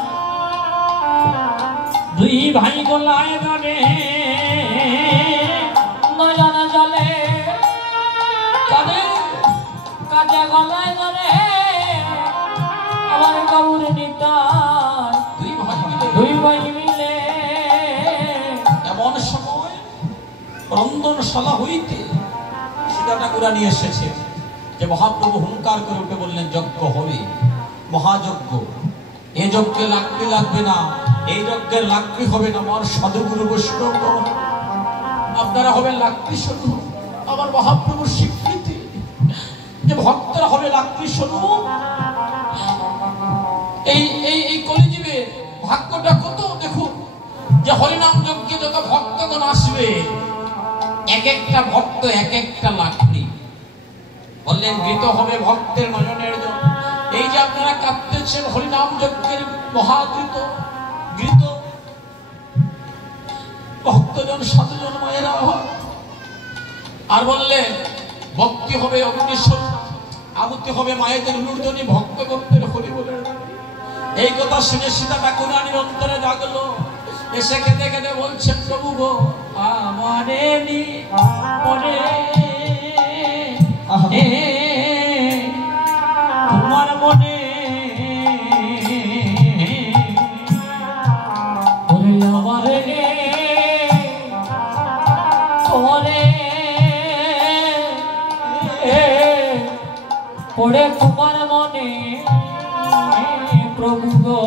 দুই ভাই গলায় ধরে নয়ন জলে কাঁদে কাজে গলায় ধরে আমার গৌর নিতাই দুই ভাই মিলে দুই ভাই মিলে। এমন সময় রন্ধনশালা হইতে সীতাটা গুড়া নিয়ে এসেছে যে মহাপ্রভু হুঙ্কার করে উঠে বললেন যজ্ঞ হবে, মহাযজ্ঞ। এই যজ্ঞে লাকড়ি লাগবে না, এই যজ্ঞের লাকড়ি হবে না আমার সাধুগুরু বৈষ্ণব, আপনারা হবেন লাকড়ি স্বরূপ। আমার মহাপ্রভুর স্বীকৃতি যে ভক্তরা হবে লাকড়ি স্বরূপ। এই এই এই কলিযুগে ভাগ্যটা কত দেখুন, যে হরিনাম যজ্ঞে যত ভক্তগণ আসবে এক একটা ভক্ত এক একটা লাকড়ি। বললেন গীত হবে ভক্তের নয়নের জল। এই যে আপনারা কাঁদতেছেন হরিনাম যজ্ঞের মহাগীত গীত, ভক্তজন সাধুজন মায়েরা আর বললেন ভক্তি হবে অগ্নিস্বর, আহুতি হবে মায়েদের মূর্ধনি ভক্তগণদের হরি বলে। এই কথা শুনে সীতা ঠাকুরানীর অন্তরে জাগলো, এসে কেঁদে কেঁদে বলছেন প্রভু গো আমারে নি পরে তোমার মনে ওরে আমারে ওরে ওরে তোমার মনে প্রভু গো